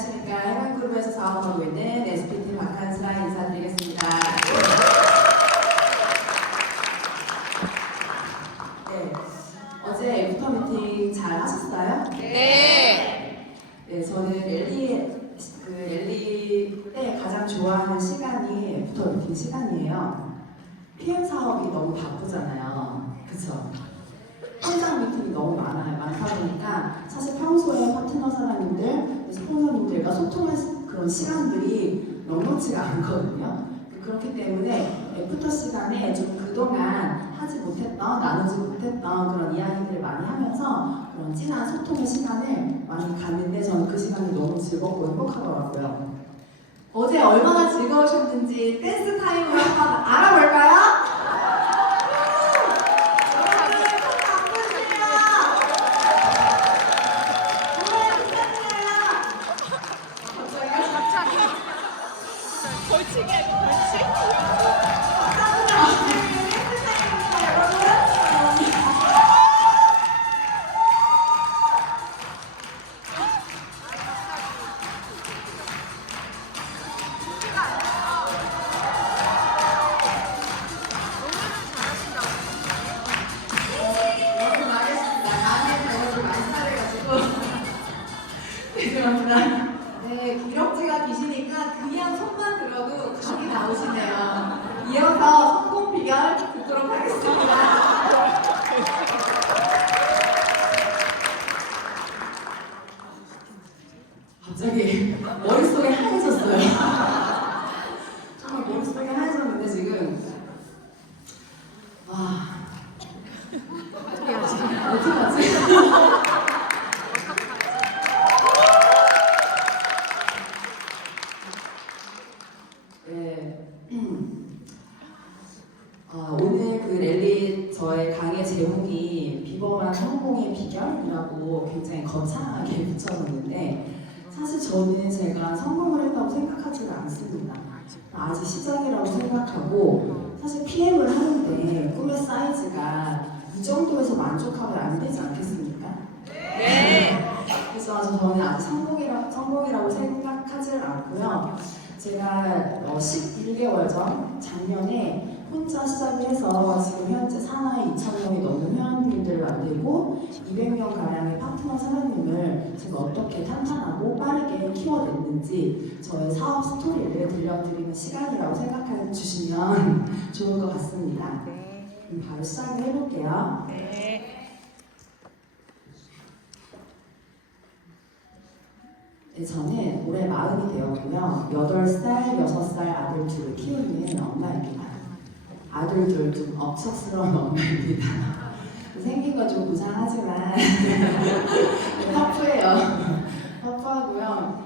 안녕하십니까. 해관그룹에서 사업하고 있는 SPT 박한수라 인사드리겠습니다. 네, 어제 애프터 미팅 잘 하셨어요? 네. 네, 저는 랠리 때 가장 좋아하는 시간이 애프터 미팅 시간이에요. PM 사업이 너무 바쁘잖아요. 그쵸? 현장 미팅이 너무 많다 보니까 사실 평소에 파트너 사장님들, 스폰서님들과 소통할 그런 시간들이 넉넉지가 않거든요. 그렇기 때문에 애프터 시간에 좀 그동안 하지 못했던, 나누지 못했던 그런 이야기들을 많이 하면서 그런 진한 소통의 시간을 많이 갖는데 저는 그 시간이 너무 즐겁고 행복하더라고요. 어제 얼마나 즐거우셨는지 댄스 타임을 한번 알아볼까요? 벌칙이 아니고 벌칙? 죄송합니다. 네, 기럭지가 기시니까 그냥 손만 들어도 각이 나오시네요. 이어서 성공 비결 듣도록 하겠습니다. 갑자기 머릿속에 하얘졌어요. 정말 머릿속에 하얘졌는데 지금 와 어떡하지? 네. 오늘 그 랠리 저의 강의 제목이 비범한 성공의 비결이라고 굉장히 거창하게 붙여졌는데 사실 저는 제가 성공을 했다고 생각하지는 않습니다. 아직 시작이라고 생각하고 사실 PM을 하는데 꿈의 사이즈가 이 정도에서 만족하면 안 되지 않겠습니까? 네. 그래서 저는 아직 성공이라고 생각하지는 않고요. 제가 11개월 전 작년에 혼자 시작을 해서 지금 현재 산하에 2,000명이 넘는 회원님들을 만들고 200명 가량의 파트너 사장님을 제가 어떻게 탄탄하고 빠르게 키워냈는지 저의 사업 스토리를 들려드리는 시간이라고 생각해 주시면 좋을 것 같습니다. 그럼 바로 시작을 해볼게요. 네. 네, 저는 올해 40이 되었고요. 8살, 6살 아들 둘을 키우는 엄마입니다. 아들 둘 좀 억척스러운 엄마입니다. 생긴 건 좀 무상하지만 터프해요. 터프하고요.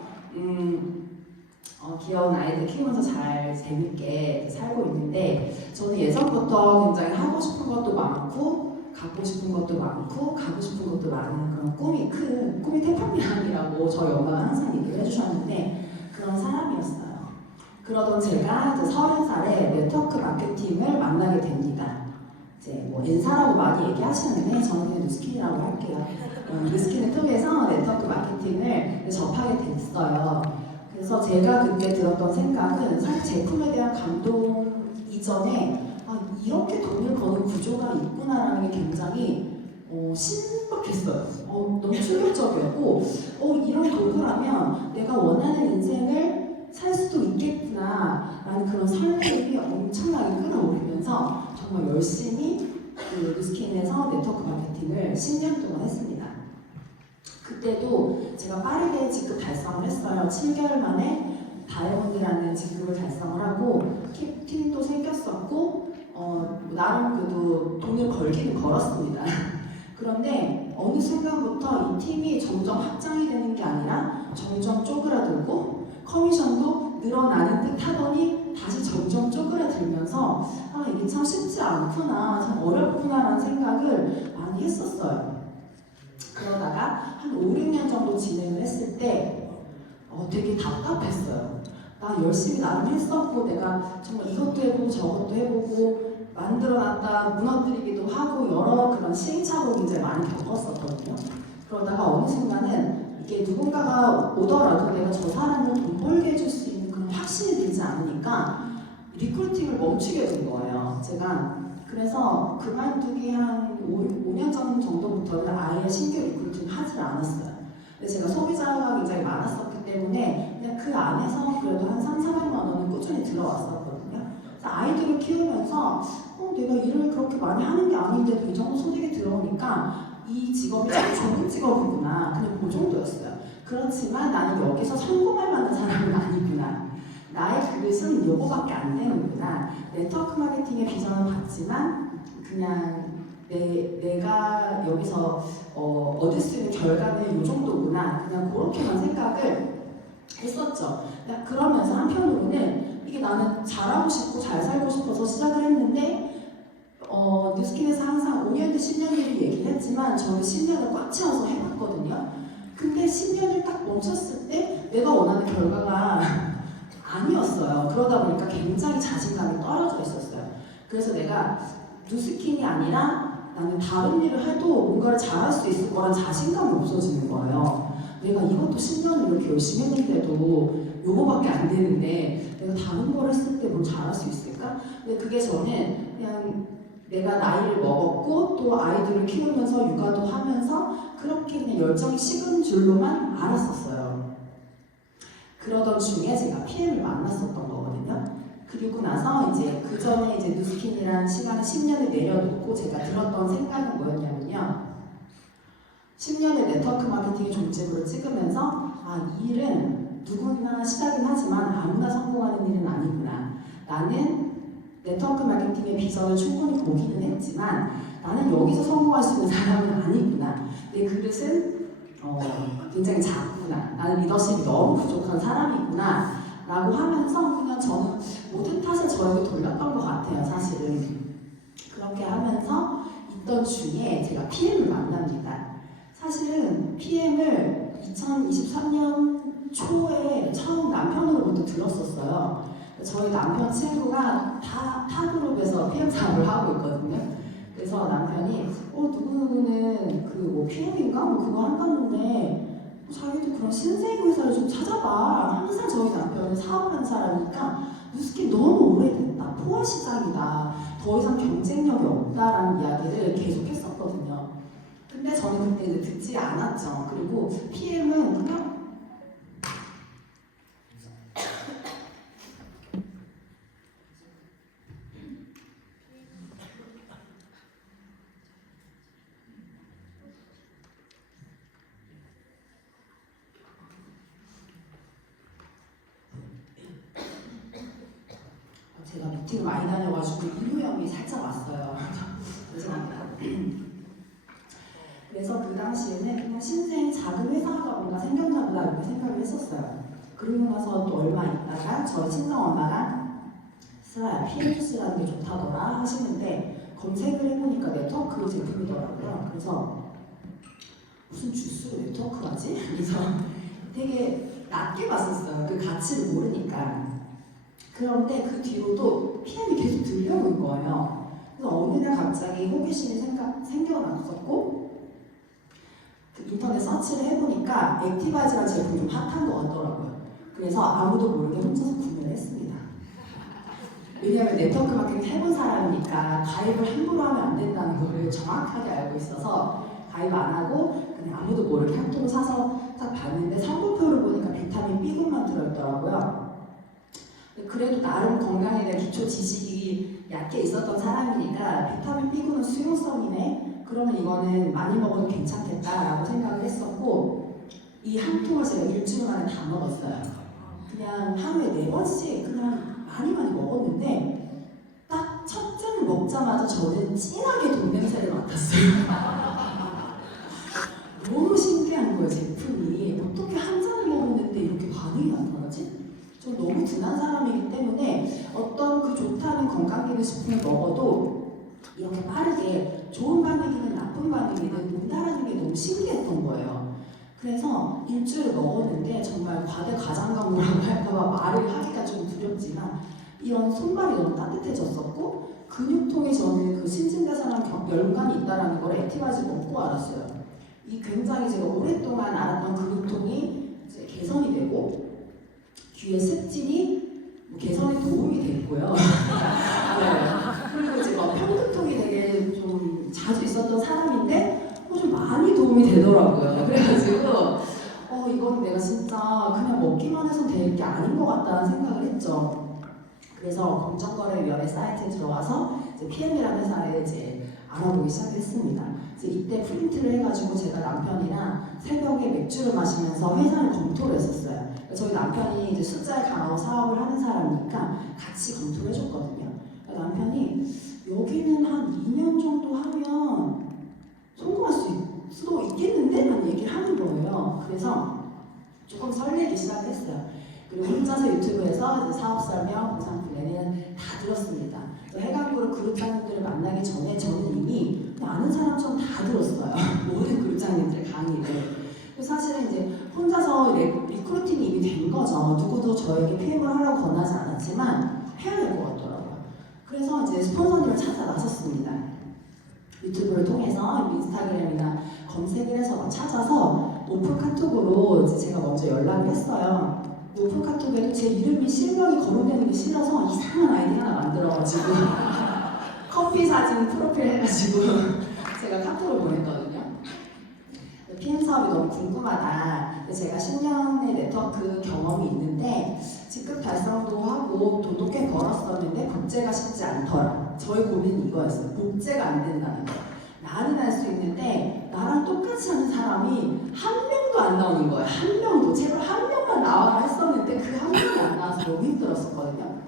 귀여운 아이들 키우면서 잘 재밌게 살고 있는데 저는 예전부터 굉장히 하고 싶은 것도 많고 갖고 싶은 것도 많고 가고 싶은 것도 많은 그런 꿈이 태평양이라고 저희 엄마가 항상 얘기를 해주셨는데 그런 사람이었어요. 그러던 제가 이제 30살에 네트워크 마케팅을 만나게 됩니다. 이제 뭐 N사라고 많이 얘기하시는데 저는 그냥 뉴스킨이라고 할게요. 뉴스킨을 통해서 네트워크 마케팅을 접하게 됐어요. 그래서 제가 그때 들었던 생각은 사실 제품에 대한 감동 이전에 이렇게 돈을 버는 구조가 있구나라는 게 굉장히 신박했어요. 너무 충격적이었고 이런 도구라면 내가 원하는 인생을 살 수도 있겠구나라는 그런 설렘이 엄청나게 끌어오르면서 정말 열심히 그 뉴스킨에서 네트워크 마케팅을 10년 동안 했습니다. 그때도 제가 빠르게 직급 달성을 했어요. 7개월 만에 다이아몬드라는 직급을 달성을 하고 팀도 생겼었고 나름 그래도 돈을 벌기는 걸었습니다. 그런데 어느 순간부터 이 팀이 점점 확장이 되는 게 아니라 점점 쪼그라들고 커미션도 늘어나는 듯 하더니 다시 점점 쪼그라들면서 이게 참 쉽지 않구나, 참 어렵구나라는 생각을 많이 했었어요. 그러다가 한 5, 6년 정도 진행을 했을 때 되게 답답했어요. 나 열심히 나름 했었고 내가 정말 이것도 해보고 저것도 해보고 만들어놨다 무너뜨리기도 하고 여러 그런 시행착오를 굉장히 많이 겪었었거든요. 그러다가 어느 순간은 이게 누군가가 오더라도 내가 저 사람을 돈 벌게 해줄 수 있는 그런 확신이 들지 않으니까 리크루팅을 멈추게 된 거예요. 제가 그래서 그만두기 한 5년 전 정도부터는 아예 신규 리크루팅 하지를 않았어요. 근데 제가 소비자가 굉장히 많았었기 때문에 그냥 그 안에서 그래도 한 300~400만 원은 꾸준히 들어왔었거든요. 그래서 아이들을 키우면서 내가 일을 그렇게 많이 하는 게 아닌데도 이 정도 소득이 들어오니까 이 직업이 참 좋은 직업이구나. 그냥 그 정도였어요. 그렇지만 나는 여기서 성공할 만한 사람은 아니구나. 나의 그릇은 요거밖에 안 되는구나. 네트워크 마케팅의 비전은 봤지만 그냥 내가 여기서 얻을 수 있는 결과는 이 정도구나. 그냥 그렇게만 생각을 했었죠. 그러면서 한편으로는 이게 나는 잘하고 싶고 잘 살고 싶어서 시작을 했는데 뉴스킨에서 항상 5년 뒤 10년 뒤를 얘기를 했지만 저는 10년을 꽉 채워서 해봤거든요. 근데 10년을 딱 멈췄을 때 내가 원하는 결과가 아니었어요. 그러다 보니까 굉장히 자신감이 떨어져 있었어요. 그래서 내가 뉴스킨이 아니라 나는 다른 일을 해도 뭔가를 잘할 수 있을 거란 자신감이 없어지는 거예요. 내가 이것도 10년을 이렇게 열심히 했는데도 요거밖에 안 되는데 내가 다른 걸 했을 때 뭘 잘할 수 있을까? 근데 그게 저는 그냥 내가 나이를 먹었고 또 아이들을 키우면서 육아도 하면서 그렇게 그냥 열정이 식은 줄로만 알았었어요. 그러던 중에 제가 PM을 만났었던 거거든요. 그리고 나서 이제 그 전에 이제 뉴스킨이라는 시간을 10년을 내려놓고 제가 들었던 생각은 뭐였냐면요. 10년의 네트워크 마케팅의 종집으로 찍으면서 이 일은 누구나 시작은 하지만 아무나 성공하는 일은 아니구나. 나는 네트워크 마케팅의 비전을 충분히 보기는 했지만 나는 여기서 성공할 수 있는 사람은 아니구나. 내 그릇은 굉장히 작구나. 나는 리더십이 너무 부족한 사람이구나. 라고 하면서 그냥 저는 모든 탓을 저에게 돌렸던 것 같아요. 사실은. 그렇게 하면서 있던 중에 제가 PM을 만납니다. 사실은 PM을 2023년 초에 처음 남편으로부터 들었었어요. 저희 남편 친구가 타그룹에서 PM 사업을 하고 있거든요. 그래서 남편이 누구누구는 뭐 PM인가? 뭐 그거 한다는데 자기도 그런 신세계 회사를 좀 찾아봐. 항상 저희 남편은 사업하는 사람이니까 뉴스킨 너무 오래됐다. 포화 시장이다. 더 이상 경쟁력이 없다라는 이야기를 계속 했었거든요. 근데 저는 그때 이제 듣지 않았죠. 그리고 PM은 그냥 제가 미팅을 많이 다녀가지고 인후염이 살짝 왔어요. 죄송합니다. 그래서 그 당시에는 그냥 신생 작은 회사가 뭔가 생겼나 보다 이렇게 생각을 했었어요. 그러고 나서 또 얼마 있다가 저희 친정엄마가 슬아야 PM 주스라는 게 좋다더라 하시는데 검색을 해보니까 네트워크 제품이더라고요. 그래서 무슨 주스로 네트워크 하지? 그래서 되게 낮게 봤었어요. 그 가치를 모르니까. 그런데 그 뒤로도 PM이 계속 들려오는 거예요. 그래서 어느 날 갑자기 호기심이 생겨났었고 그 인터넷 서치를 해보니까 액티바이즈라는 제품이 좀 핫한 것 같더라고요. 그래서 아무도 모르게 혼자서 구매를 했습니다. 왜냐하면 네트워크 마케팅 해본 사람이니까 가입을 함부로 하면 안 된다는 거를 정확하게 알고 있어서 가입 안 하고 그냥 아무도 모르게 한 통 사서 딱 봤는데 성분표를 보니까 비타민 B군만 들어있더라고요. 그래도 나름 건강에 대한 기초 지식이 얕게 있었던 사람이니까 비타민 B군은 수용성이네? 그러면 이거는 많이 먹어도 괜찮겠다라고 생각을 했었고 이 한 통을 제가 일주일 만에 다 먹었어요. 그냥 하루에 4번씩 그냥 많이 먹었는데 딱 첫 잔을 먹자마자 저는 진하게 돈 냄새를 맡았어요. 너무 신기한 거예요, 제품이. 어떻게 한 잔을 먹었는데 이렇게 반응이 나타나지? 저 너무 든한 사람이기 때문에 어떤 그 좋다는 건강기능식품을 먹어도 이렇게 빠르게 좋은 반응이든 나쁜 반응이든 온다라는 게 너무 신기했던 거예요. 그래서 일주일 먹었는데 정말 과대과장감이라고 할까봐 말을 하기가 좀 두렵지만 이런 손발이 너무 따뜻해졌었고 근육통이 저는 그 신진대사랑 연관이 있다는 걸 액티바이즈 먹고 알았어요. 이 굉장히 제가 오랫동안 알았던 그루통이 이제 개선이 되고 귀의 습진이 뭐 개선에 도움이 됐고요. 네. 그리고 이제 막 편두통이 되게 좀 자주 있었던 사람인데 좀 많이 도움이 되더라고요. 그래가지고 이건 내가 진짜 그냥 먹기만 해서 될 게 아닌 것 같다는 생각을 했죠. 그래서 공정거래위원회 사이트에 들어와서 이제 PM이라는 회사를 이제 알아보기 시작했습니다. 이제 이때 프린트를 해가지고 제가 남편이랑 새벽에 맥주를 마시면서 회사를 검토를 했었어요. 저희 남편이 이제 숫자에 강하고 사업을 하는 사람이니까 같이 검토를 해줬거든요. 남편이 여기는 한 2년 정도 하면 성공할 수도 있겠는데? 라는 얘기를 하는 거예요. 그래서 조금 설레기 시작했어요. 그리고 혼자서 유튜브에서 이제 사업 설명, 보상 플랜은 다 들었습니다. 해강그룹 그룹장님들을 만나기 전에 저는 이미 아는 사람처럼 다 들었어요. 모든 그룹장님들의 강의를. 사실은 이제 혼자서 리크루팅이 이미 된 거죠. 누구도 저에게 PM을 하라고 권하지 않았지만 해야 될 것 같더라고요. 그래서 이제 스폰서님을 찾아 나섰습니다. 유튜브를 통해서 인스타그램이나 검색을 해서 막 찾아서 오픈 카톡으로 이제 제가 먼저 연락을 했어요. 오픈 카톡에도 제 이름이 실명이 거론되는 게 싫어서 이상한 아이디 하나 만들어가지고 커피 사진 프로필 해가지고 제가 카톡을 보냈거든요. PM 사업이 너무 궁금하다. 제가 10년의 네트워크 경험이 있는데 직급 달성도 하고 돈도 꽤 벌었었는데 복제가 쉽지 않더라. 저희 고민이 이거였어요. 복제가 안 된다는 거. 나는 할 수 있는데 나랑 똑같이 하는 사람이 한 명도 안 나오는 거예요. 한 명도. 제발 한 명만 나와라 했었는데 그 한 명이 안 나와서 너무 힘들었었거든요.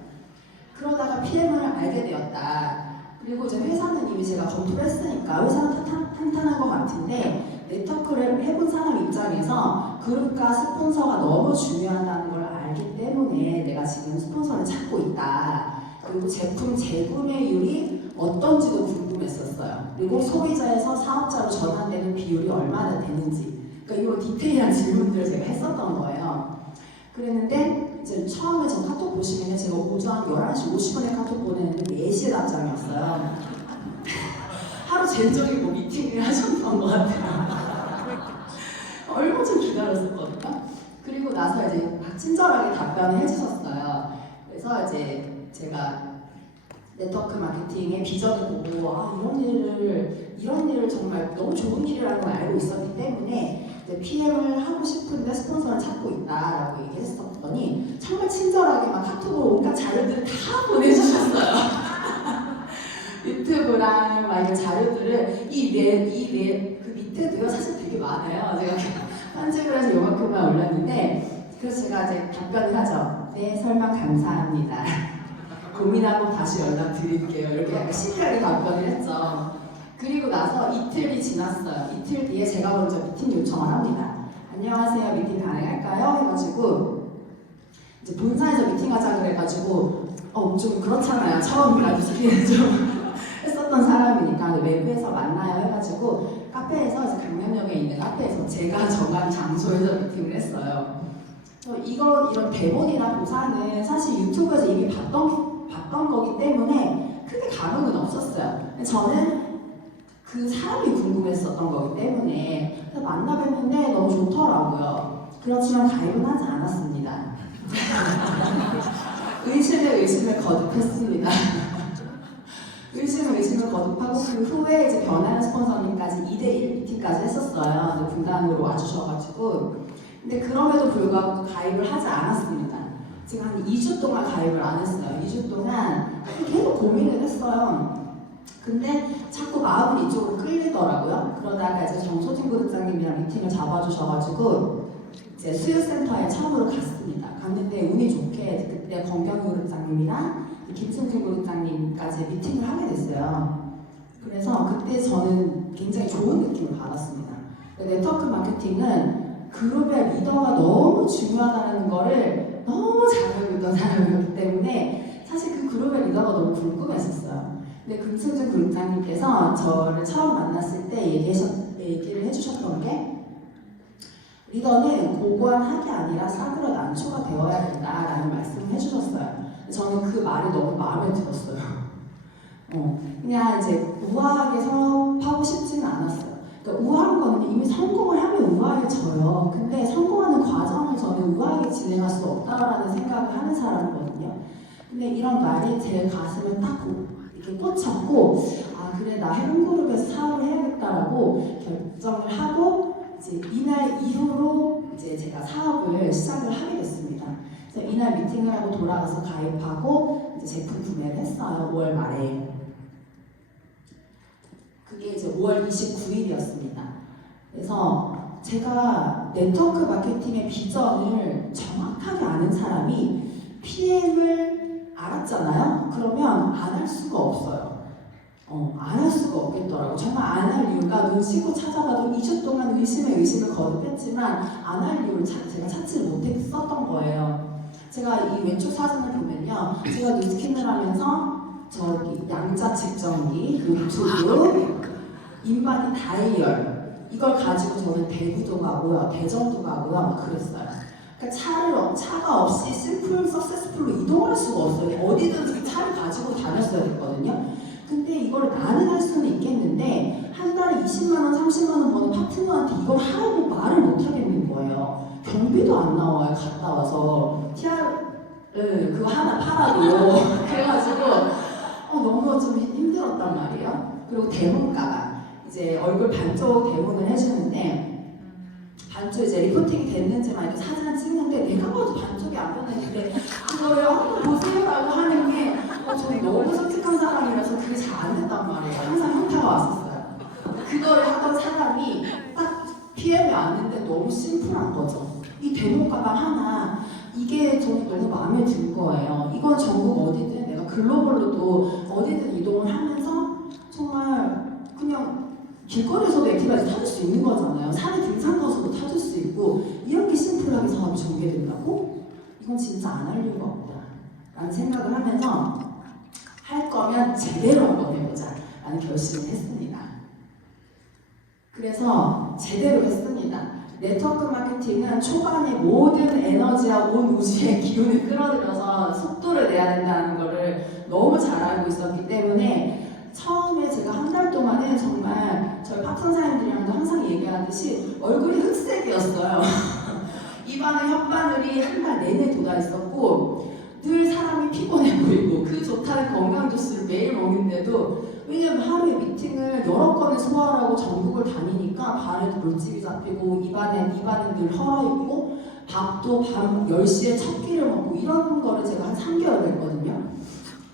그러다가 PM을 알게 되었다. 그리고 이제 회사는 이미 제가 검토를 했으니까 회사는 탄탄한 것 같은데 네트워크를 해본 사람 입장에서 그룹과 스폰서가 너무 중요하다는 걸 알기 때문에 내가 지금 스폰서를 찾고 있다. 그리고 제품 재구매율이 어떤지도 궁금했었어요. 그리고 소비자에서 사업자로 전환되는 비율이 얼마나 되는지. 그러니까 이런 디테일한 질문들을 제가 했었던 거예요. 그랬는데 이제 처음에 저 카톡 보시면 제가 오전 11시 50분에 카톡 보내는데 4시에 답장이었어요. 하루 종일 뭐 미팅을 하셨던 것 같아요. 얼마 좀 기다렸었거든요. 그리고 나서 이제 친절하게 답변을 해주셨어요. 그래서 이제 제가 네트워크 마케팅의 비전을 보고 이런 일을 정말 너무 좋은 일이라는 걸 알고 있었기 때문에 PM을 하고 싶은데 스폰서를 찾고 있다라고 얘기했었더니 정말 친절하게 막 카톡으로 온갖 자료들을 다 보내주셨어요. 유튜브랑 막 이런 자료들을 그 밑에도요 사실 되게 많아요. 제가 편집을 해서 요만큼만 올렸는데 그래서 제가 이제 답변을 하죠. 네, 설명 감사합니다. 고민하고 다시 연락드릴게요. 이렇게 약간 시크하게 답변을 했죠. 그리고 나서 이틀이 지났어요. 이틀 뒤에 제가 먼저 미팅 요청을 합니다. 안녕하세요, 미팅 가능할까요? 해가지고 이제 본사에서 미팅하자 그래가지고 좀 그렇잖아요. 처음이라도 스키는 좀 했었던 사람이니까 외부에서 만나요 해가지고 카페에서 이제 강남역에 있는 카페에서 제가 정한 장소에서 미팅을 했어요. 이런 대본이나 보상은 사실 유튜브에서 이미 봤던 거기 때문에 크게 감흥은 없었어요. 저는 그 사람이 궁금했었던 거기 때문에 만나 뵀는데 너무 좋더라고요. 그렇지만 가입은 하지 않았습니다. 의심을 거듭했습니다. 의심을 거듭하고 그 후에 이제 변하는 스폰서님까지 2대1 미팅까지 했었어요. 분당으로 와주셔가지고. 근데 그럼에도 불구하고 가입을 하지 않았습니다. 지금 한 2주 동안 가입을 안 했어요. 2주 동안 계속 고민을 했어요. 근데 자꾸 마음이 이쪽으로 끌리더라고요. 그러다가 이제 정소진 부장님이랑 미팅을 잡아주셔가지고 이제 수요센터에 처음으로 갔습니다. 갔는데 운이 좋게 그때 권경우 부장님이랑 김승진 부장님까지 미팅을 하게 됐어요. 그래서 그때 저는 굉장히 좋은 느낌을 받았습니다. 네트워크 마케팅은 그룹의 리더가 너무 중요하다는 거를 너무 잘 알고 있던 사람이었기 때문에 사실 그 그룹의 리더가 너무 궁금했었어요. 근데 금승준 그룹장님께서 저를 처음 만났을 때 얘기를 해주셨던 게 리더는 고고한 학이 아니라 싸구려 난초가 되어야 된다라는 말씀을 해주셨어요. 저는 그 말이 너무 마음에 들었어요. 그냥 이제 우아하게 사업하고 싶지는 않았어요. 그러니까 우아한 거는 이미 성공을 하면 우아해져요. 근데 성공하는 과정을 저는 우아하게 진행할 수 없다라는 생각을 하는 사람이거든요. 근데 이런 말이 제 가슴을 딱 이렇게 꽂혔고, 아 그래 나 해운그룹에서 사업을 해야겠다라고 결정을 하고 이제 이날 이후로 이제 제가 사업을 시작을 하게 됐습니다. 그래서 이날 미팅을 하고 돌아가서 가입하고 이제 제품 구매를 했어요. 5월 말에. 그게 이제 5월 29일이었습니다. 그래서 제가 네트워크 마케팅의 비전을 정확하게 아는 사람이 PM을 알았잖아요. 그러면 안 할 수가 없어요. 안 할 수가 없겠더라고. 정말 안 할 이유가 눈 씻고 찾아봐도 2주 동안 의심을 거듭했지만 안 할 이유를 제가 찾지를 못했었던 거예요. 제가 이 왼쪽 사진을 보면요. 제가 눈 스캔을 하면서 저기 양자 측정기, 유튜브, 인바디 다이얼 이걸 가지고 저는 대구도 가고요, 대전도 가고요, 막 그랬어요. 그러니까 차가 없이 심플 서세스풀로 이동할 수가 없어요. 어디든 차를 가지고 다녔어야 됐거든요. 근데 이걸 나는 할 수는 있겠는데 한 달에 20만 원, 30만 원 버는 파트너한테 이걸 하라고 말을 못 하겠는 거예요. 경비도 안 나와요. 갔다 와서 그거 하나 팔아도 그래가지고 너무 좀 힘들었단 말이에요. 그리고 대문 가방 이제 얼굴 반쪽 대문을 해주는데 반쪽 이제 리포팅이 됐는지만 이렇게 사진을 찍는데 내가 봐도 반쪽이 안 보냈는데 그거를 한번 보세요라고 하는 게 저는 너무 솔직한 사람이라서 그게 잘 안 된단 말이에요. 항상 현타가 왔었어요. 그거를 하던 사람이 딱 PM이 왔는데 너무 심플한 거죠. 이 대문 가방 하나 이게 저는 너무 마음에 든 거예요. 이건 전국 어디든 내가 글로벌로도 어디든 이동을 하면서 정말 그냥 길거리에서도 액티바이즈 타줄 수 있는 거잖아요. 산에 등산 가서도 타줄 수 있고 이렇게 심플하게 사업이 전개된다고? 이건 진짜 안 할 이유가 없다 라는 생각을 하면서 할 거면 제대로 한번 해보자 라는 결심을 했습니다. 그래서 제대로 했습니다. 네트워크 마케팅은 초반에 모든 에너지와 온 우주의 기운을 끌어들여서 속도를 내야 된다는 것을 너무 잘 알고 있었기 때문에 처음에 제가 한 달 동안은 정말 저희 파트너사님들이랑도 항상 얘기하듯이 얼굴이 흑색이었어요. 입안에 혓바늘이 한 달 내내 돋아 있었고 늘 사람이 피곤해 보이고 그 좋다는 건강 주스를 매일 먹는데도 왜냐면 하루에 미팅을 여러 건을 소화하고 전국을 다니니까 발에도 물집이 잡히고 입안은 늘 헐어있고 밥도 밤 10시에 첫 끼를 먹고 이런 거를 제가 한 3개월 했거든요.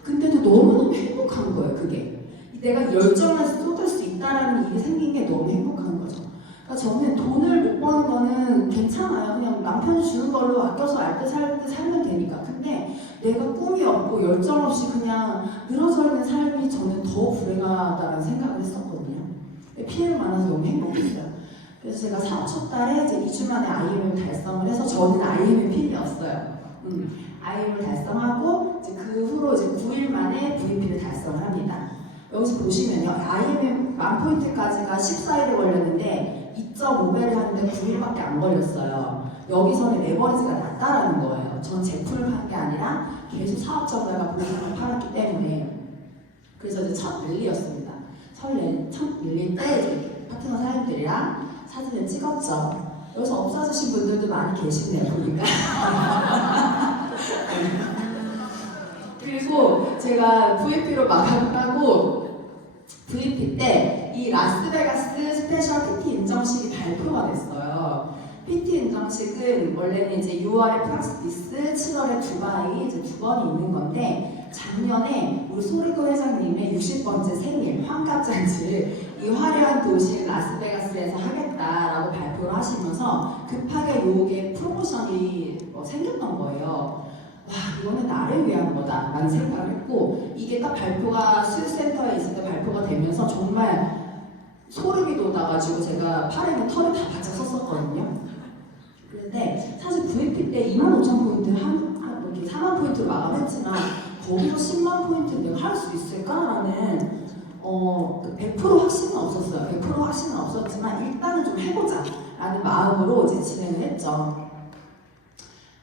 근데도 너무너무 행복한 거예요. 그게 내가 열정을 쏟을 수 있다라는 일이 생긴 게 너무 행복한 거죠. 그러니까 저는 돈을 못 버는 거는 괜찮아요. 그냥 남편이 주는 걸로 아껴서 알 때 살 때 살면 되니까. 근데 내가 꿈이 없고 열정 없이 그냥 늘어져 있는 삶이 저는 더 불행하다는 생각을 했었거든요. 피해를 많아서 너무 행복했어요. 그래서 제가 사업 첫 달에 이제 2주 만에 IM을 달성을 해서 저는 IM의 핀이었어요. IM을 달성하고 이제 그 후로 이제 9일 만에 VP를 달성을 합니다. 여기서 보시면요, IM의 10,000포인트까지가 14일에 걸렸는데 2.5배를 하는데 9일밖에 안 걸렸어요. 여기서는 레버리지가 낮다라는 거예요. 전 제품을 판 게 아니라 계속 사업 전략과 보증을 팔았기 때문에. 그래서 이제 첫 릴리였습니다. 첫 릴리 때 이제 파트너 사장님들이랑 사진을 찍었죠. 여기서 없어지신 분들도 많이 계시네요, 보니까. 그리고 제가 VP로 마감을 하고 VP 때 이 라스베가스 스페셜 PT 인정식이 발표가 됐어요. PT 인정식은 원래는 이제 6월에 프랑스니스, 7월에 두바이 이제 두 번이 있는 건데 작년에 우리 소리코 회장님의 60번째 생일 환갑잔치를 이 화려한 도시 라스베가스에서 하겠다라고 발표를 하시면서 급하게 요게 프로모션이 생겼던 거예요. 와, 이거는 나를 위한 거다 라는 생각을 했고 이게 딱 발표가 수유센터에 있을 때 발표가 되면서 정말 소름이 돋아가지고 제가 팔에 있는 털이 다 바짝 섰었거든요. 그런데 사실 VP 때 25,000포인트 이렇게 4만 포인트로 마감했지만 거기서 10만 포인트 내가 할 수 있을까라는 100% 확신은 없었어요. 100% 확신은 없었지만 일단은 좀 해보자 라는 마음으로 이제 진행을 했죠.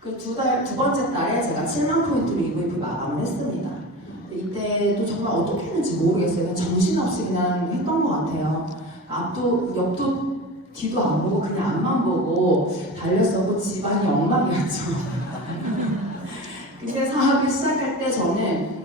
그 두 번째 달에 제가 7만 포인트로 EVP 마감을 했습니다. 이때도 정말 어떻게 했는지 모르겠어요. 그냥 정신없이 그냥 했던 것 같아요. 앞도 옆도 뒤도 안 보고 그냥 앞만 보고 달렸었고 집안이 엉망이었죠. 근데 사업을 시작할 때 저는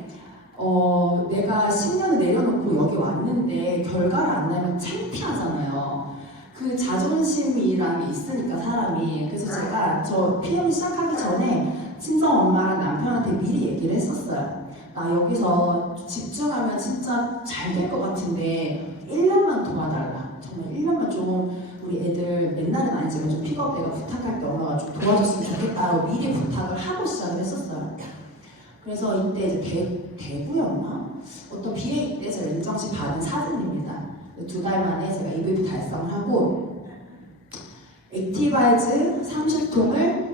내가 10년을 내려놓고 여기 왔는데 결과를 안 내면 창피하잖아요. 그 자존심이라는 게 있으니까 사람이. 그래서 제가 저 PM 시작하기 전에 친정 엄마랑 남편한테 미리 얘기를 했었어요. 나 여기서 집중하면 진짜 잘 될 것 같은데 1년만 도와달라. 정말 1년만 좀 우리 애들 옛날엔 아니지만 좀 픽업 내가 부탁할 때 엄마가 좀 도와줬으면 좋겠다고 미리 부탁을 하고 시작을 했었어요. 그래서 이때 이제 대구였나? 어떤 BA 때 제가 인정식 받은 사진입니다. 2달 만에 제가 EVP 달성을 하고 액티바이즈 30통을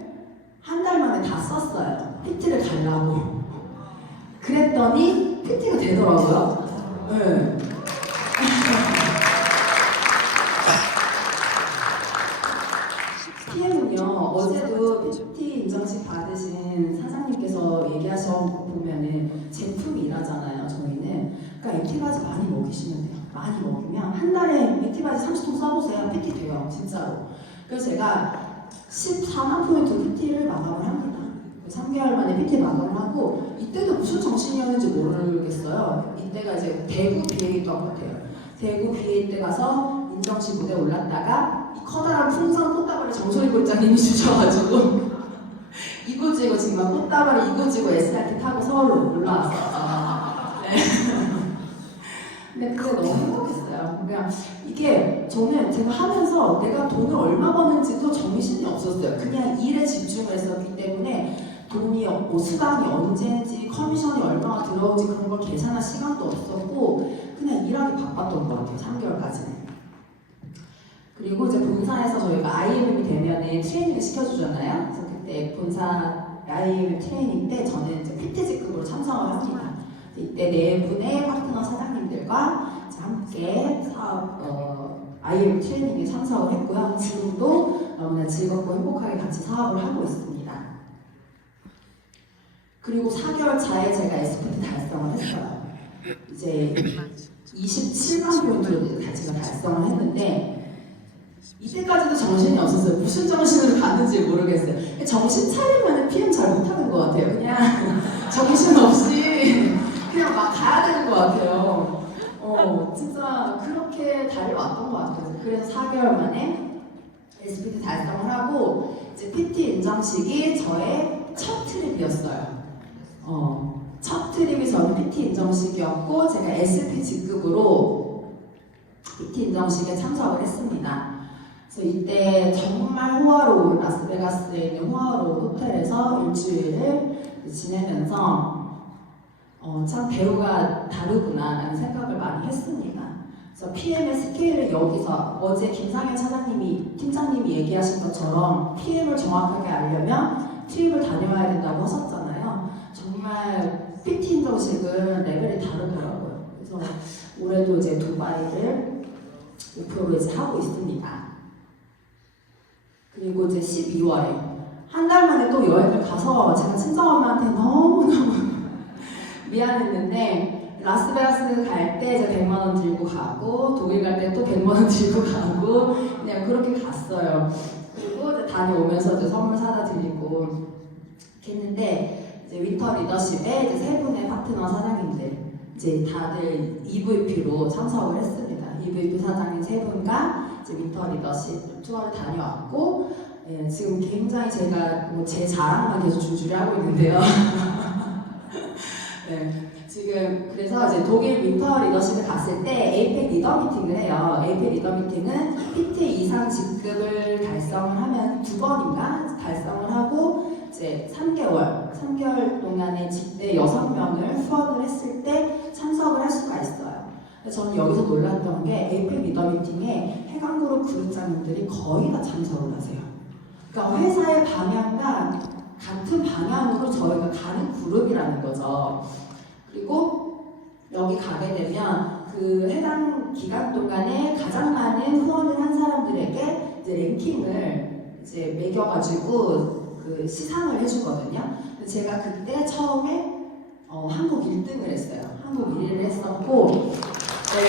한 달 만에 다 썼어요. PT를 가려고. 그랬더니 PT가 되더라고요. 네. PM은요, 어제도 PT 인정식 받으신 사장님께서 얘기하신 거 보면은 제품이 일하잖아요, 저희는. 그러니까 액티바이즈 많이 먹이시면 돼요. 많이 먹이면 한 달에 액티바이즈 30통 써보세요. PT 돼요, 진짜로. 그래서 제가 14만 포인트 PT를 마감을 합니다. 3개월 만에 PT 마감을 하고 이때도 무슨 정신이었는지 모르겠어요. 이때가 이제 대구 BA 것 같아요. 대구 BA 때 가서 인정식 무대에 올랐다가 이 커다란 풍선 꽃다발을 정소희 골장님이 주셔가지고 이고지고 지금 꽃다발을 이고지고 SRT 타고 서울로 올라왔어요. 네. 근데 그게 너무 행복했어요. 그냥 이게 저는 제가 하면서 내가 돈을 얼마 버는지도 정신이 없었어요. 그냥 일에 집중을 했었기 때문에 돈이 뭐 수당이 언제인지 커미션이 얼마나 들어오지 그런 걸 계산할 시간도 없었고 그냥 일하기 바빴던 것 같아요. 3개월까지는. 그리고 이제 본사에서 저희가 IM이 되면은 트레이닝을 시켜주잖아요. 그래서 그때 본사 IM 트레이닝 때 저는 이제 PT직급으로 참석을 합니다. 이때 네 분의 파트너 사장님들과 함께 사업 IM 트레이닝에 참석을 했고요. 지금도 너무나 즐겁고 행복하게 같이 사업을 하고 있습니다. 그리고 4개월 차에 제가 SPT 달성을 했어요. 이제 27만 포인트로 제가 달성을 했는데 이때까지도 정신이 없었어요. 무슨 정신으로 갔는지 모르겠어요. 정신 차리면 PM 잘 못하는 것 같아요. 그냥 정신없이 그냥 막 가야 되는 것 같아요. 진짜 그렇게 달려왔던 것 같아요. 그래서 4개월 만에 SPT 달성을 하고 이제 PT 인정식이 저의 첫 트립이었어요. 첫 트립이 저는 PT 인정식이었고 제가 SP 직급으로 PT 인정식에 참석을 했습니다. 그래서 이때 정말 호화로운 라스베가스에 있는 호화로운 호텔에서 일주일을 지내면서 참 배우가 다르구나라는 생각을 많이 했습니다. 그래서 PM의 스케일을 여기서 어제 김상현 팀장님이 얘기하신 것처럼 PM을 정확하게 알려면 트립을 다녀와야 된다고 하셨잖아요. 정말 PT 인정식은 레벨이 다르더라고요. 그래서 올해도 이제 두바이를 목표로 이제 하고 있습니다. 그리고 이제 12월에 한 달 만에 또 여행을 가서 제가 친정엄마한테 너무너무 미안했는데 라스베가스 갈 때 이제 100만 원 들고 가고 독일 갈 때 또 100만 원 들고 가고 그냥 그렇게 갔어요. 그리고 이제 다녀오면서 이제 선물 사다 드리고 이렇게 했는데 이제 윈터 리더십에 이제 세 분의 파트너 사장님들 이제 다들 EVP로 참석을 했습니다. EVP 사장님 세 분과 이제 윈터 리더십 투어를 다녀왔고 지금 굉장히 제가 제 자랑만 계속 줄줄이 하고 있는데요. 네, 지금 그래서 이제 독일 윈터 리더십에 갔을 때 에이펙 리더 미팅을 해요. 에이펙 리더 미팅은 PT 이상 직급을 달성을 하면 2번인가 달성을 하고 이제 3개월 동안의 직대 6명을 후원을 했을 때 참석을 할 수가 있어요. 저는 여기서 놀랐던 게 에이펙 리더 미팅에 해강그룹 그룹장님들이 거의 다 참석을 하세요. 그러니까 회사의 방향과 같은 방향으로 저희가 가는 그룹이라는 거죠. 그리고 여기 가게 되면 그 해당 기간 동안에 가장 많은 후원을 한 사람들에게 이제 랭킹을 이제 매겨가지고 그 시상을 해주거든요. 제가 그때 처음에 한국 1등을 했어요. 한국 1위를 했었고, 네.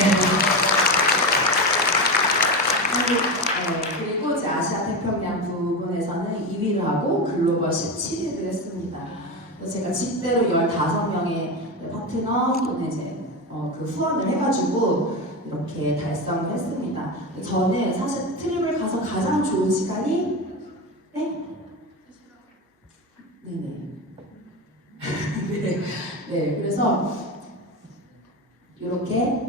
그리고 이제 아시아 태평양 부분에서는 2위를 하고 글로벌 17위를 했습니다. 그래서 제가 직대로 15명의 파트너 또는 이제 그 후원을 해가지고 이렇게 달성을 했습니다. 저는 사실 트립을 가서 가장 좋은 시간이 네? 네네. 네, 그래서 이렇게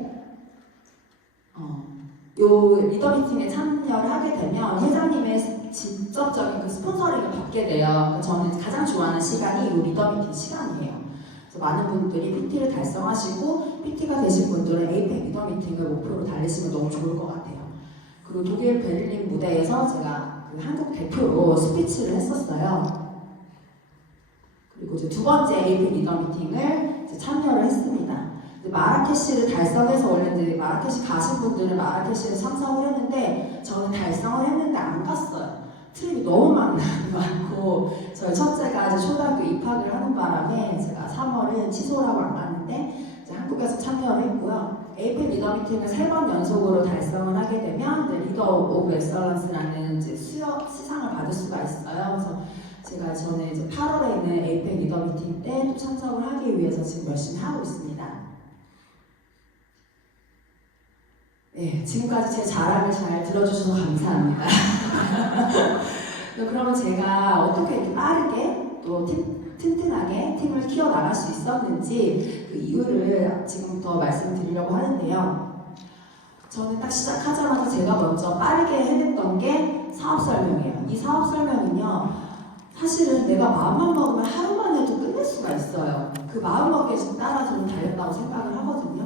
요 리더 미팅에 참여를 하게 되면 회장님의 직접적인 그 스폰서링을 받게 돼요. 저는 가장 좋아하는 시간이 이 리더 미팅 시간이에요. 그래서 많은 분들이 PT를 달성하시고 PT가 되신 분들은 에이펙 리더 미팅을 목표로 달리시면 너무 좋을 것 같아요. 그리고 독일 베를린 무대에서 제가 그 한국 대표로 스피치를 했었어요. 그리고 이제 두 번째 에이펙 리더 미팅을 이제 참여를 했습니다. 마라케시를 달성해서 원래 이제 마라케시 가신 분들은 마라케시를 참석을 했는데 저는 달성을 했는데 안 갔어요. 트립이 너무 많고 저희 첫째가 이제 초등학교 입학을 하는 바람에 제가 3월은 취소를 하고 안 갔는데 이제 한국에서 참여를 했고요. 에이펙 리더 미팅을 3번 연속으로 달성을 하게 되면 이제 리더 오브 엑설런스라는 이제 시상을 받을 수가 있어요. 그래서 저는 이제 8월에 있는 에이펙 리더 미팅 때 또 참석을 하기 위해서 지금 열심히 하고 있습니다. 네, 지금까지 제 자랑을 잘 들어주셔서 감사합니다. 그러면 제가 어떻게 이렇게 빠르게 또 튼튼하게 팀을 키워나갈 수 있었는지 그 이유를 지금부터 말씀드리려고 하는데요. 저는 딱 시작하자마자 제가 먼저 빠르게 해냈던 게 사업 설명이에요. 이 사업 설명은요, 사실은 내가 마음만 먹으면 하루만 해도 끝낼 수가 있어요. 그 마음먹기에 따라 저는 달렸다고 생각을 하거든요.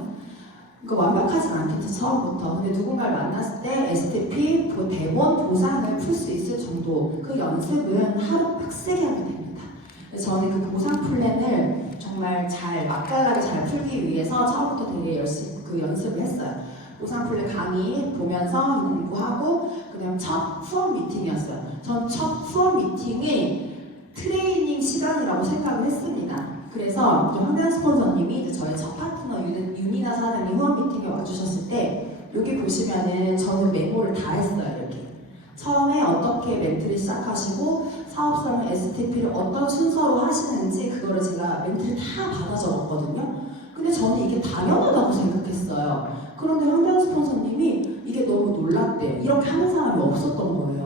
그러니까 완벽하진 않겠죠, 처음부터. 근데 누군가를 만났을 때 STP, 대본, 보상을 풀 수 있을 정도 그 연습은 하루 빡세게 하면 됩니다. 그래서 저는 그 보상 플랜을 정말 잘 맛깔나게 잘 풀기 위해서 처음부터 되게 열심히 그 연습을 했어요. 보상 플랜 강의 보면서 공부하고 그냥 첫 후원 미팅이었어요. 전 첫 후원 미팅이 트레이닝 시간이라고 생각을 했습니다. 그래서 황대현 스폰서님이 저희 첫 파트너 윤이나 사장님 후원 미팅에 와주셨을 때 여기 보시면은 저는 메모를 다 했어요. 이렇게 처음에 어떻게 멘트를 시작하시고 사업 설명 STP를 어떤 순서로 하시는지 그거를 제가 멘트를 다 받아 적었거든요. 근데 저는 이게 당연하다고 생각했어요. 그런데 황대현 스폰서님이 이게 너무 놀랐대. 이렇게 하는 사람이 없었던 거예요.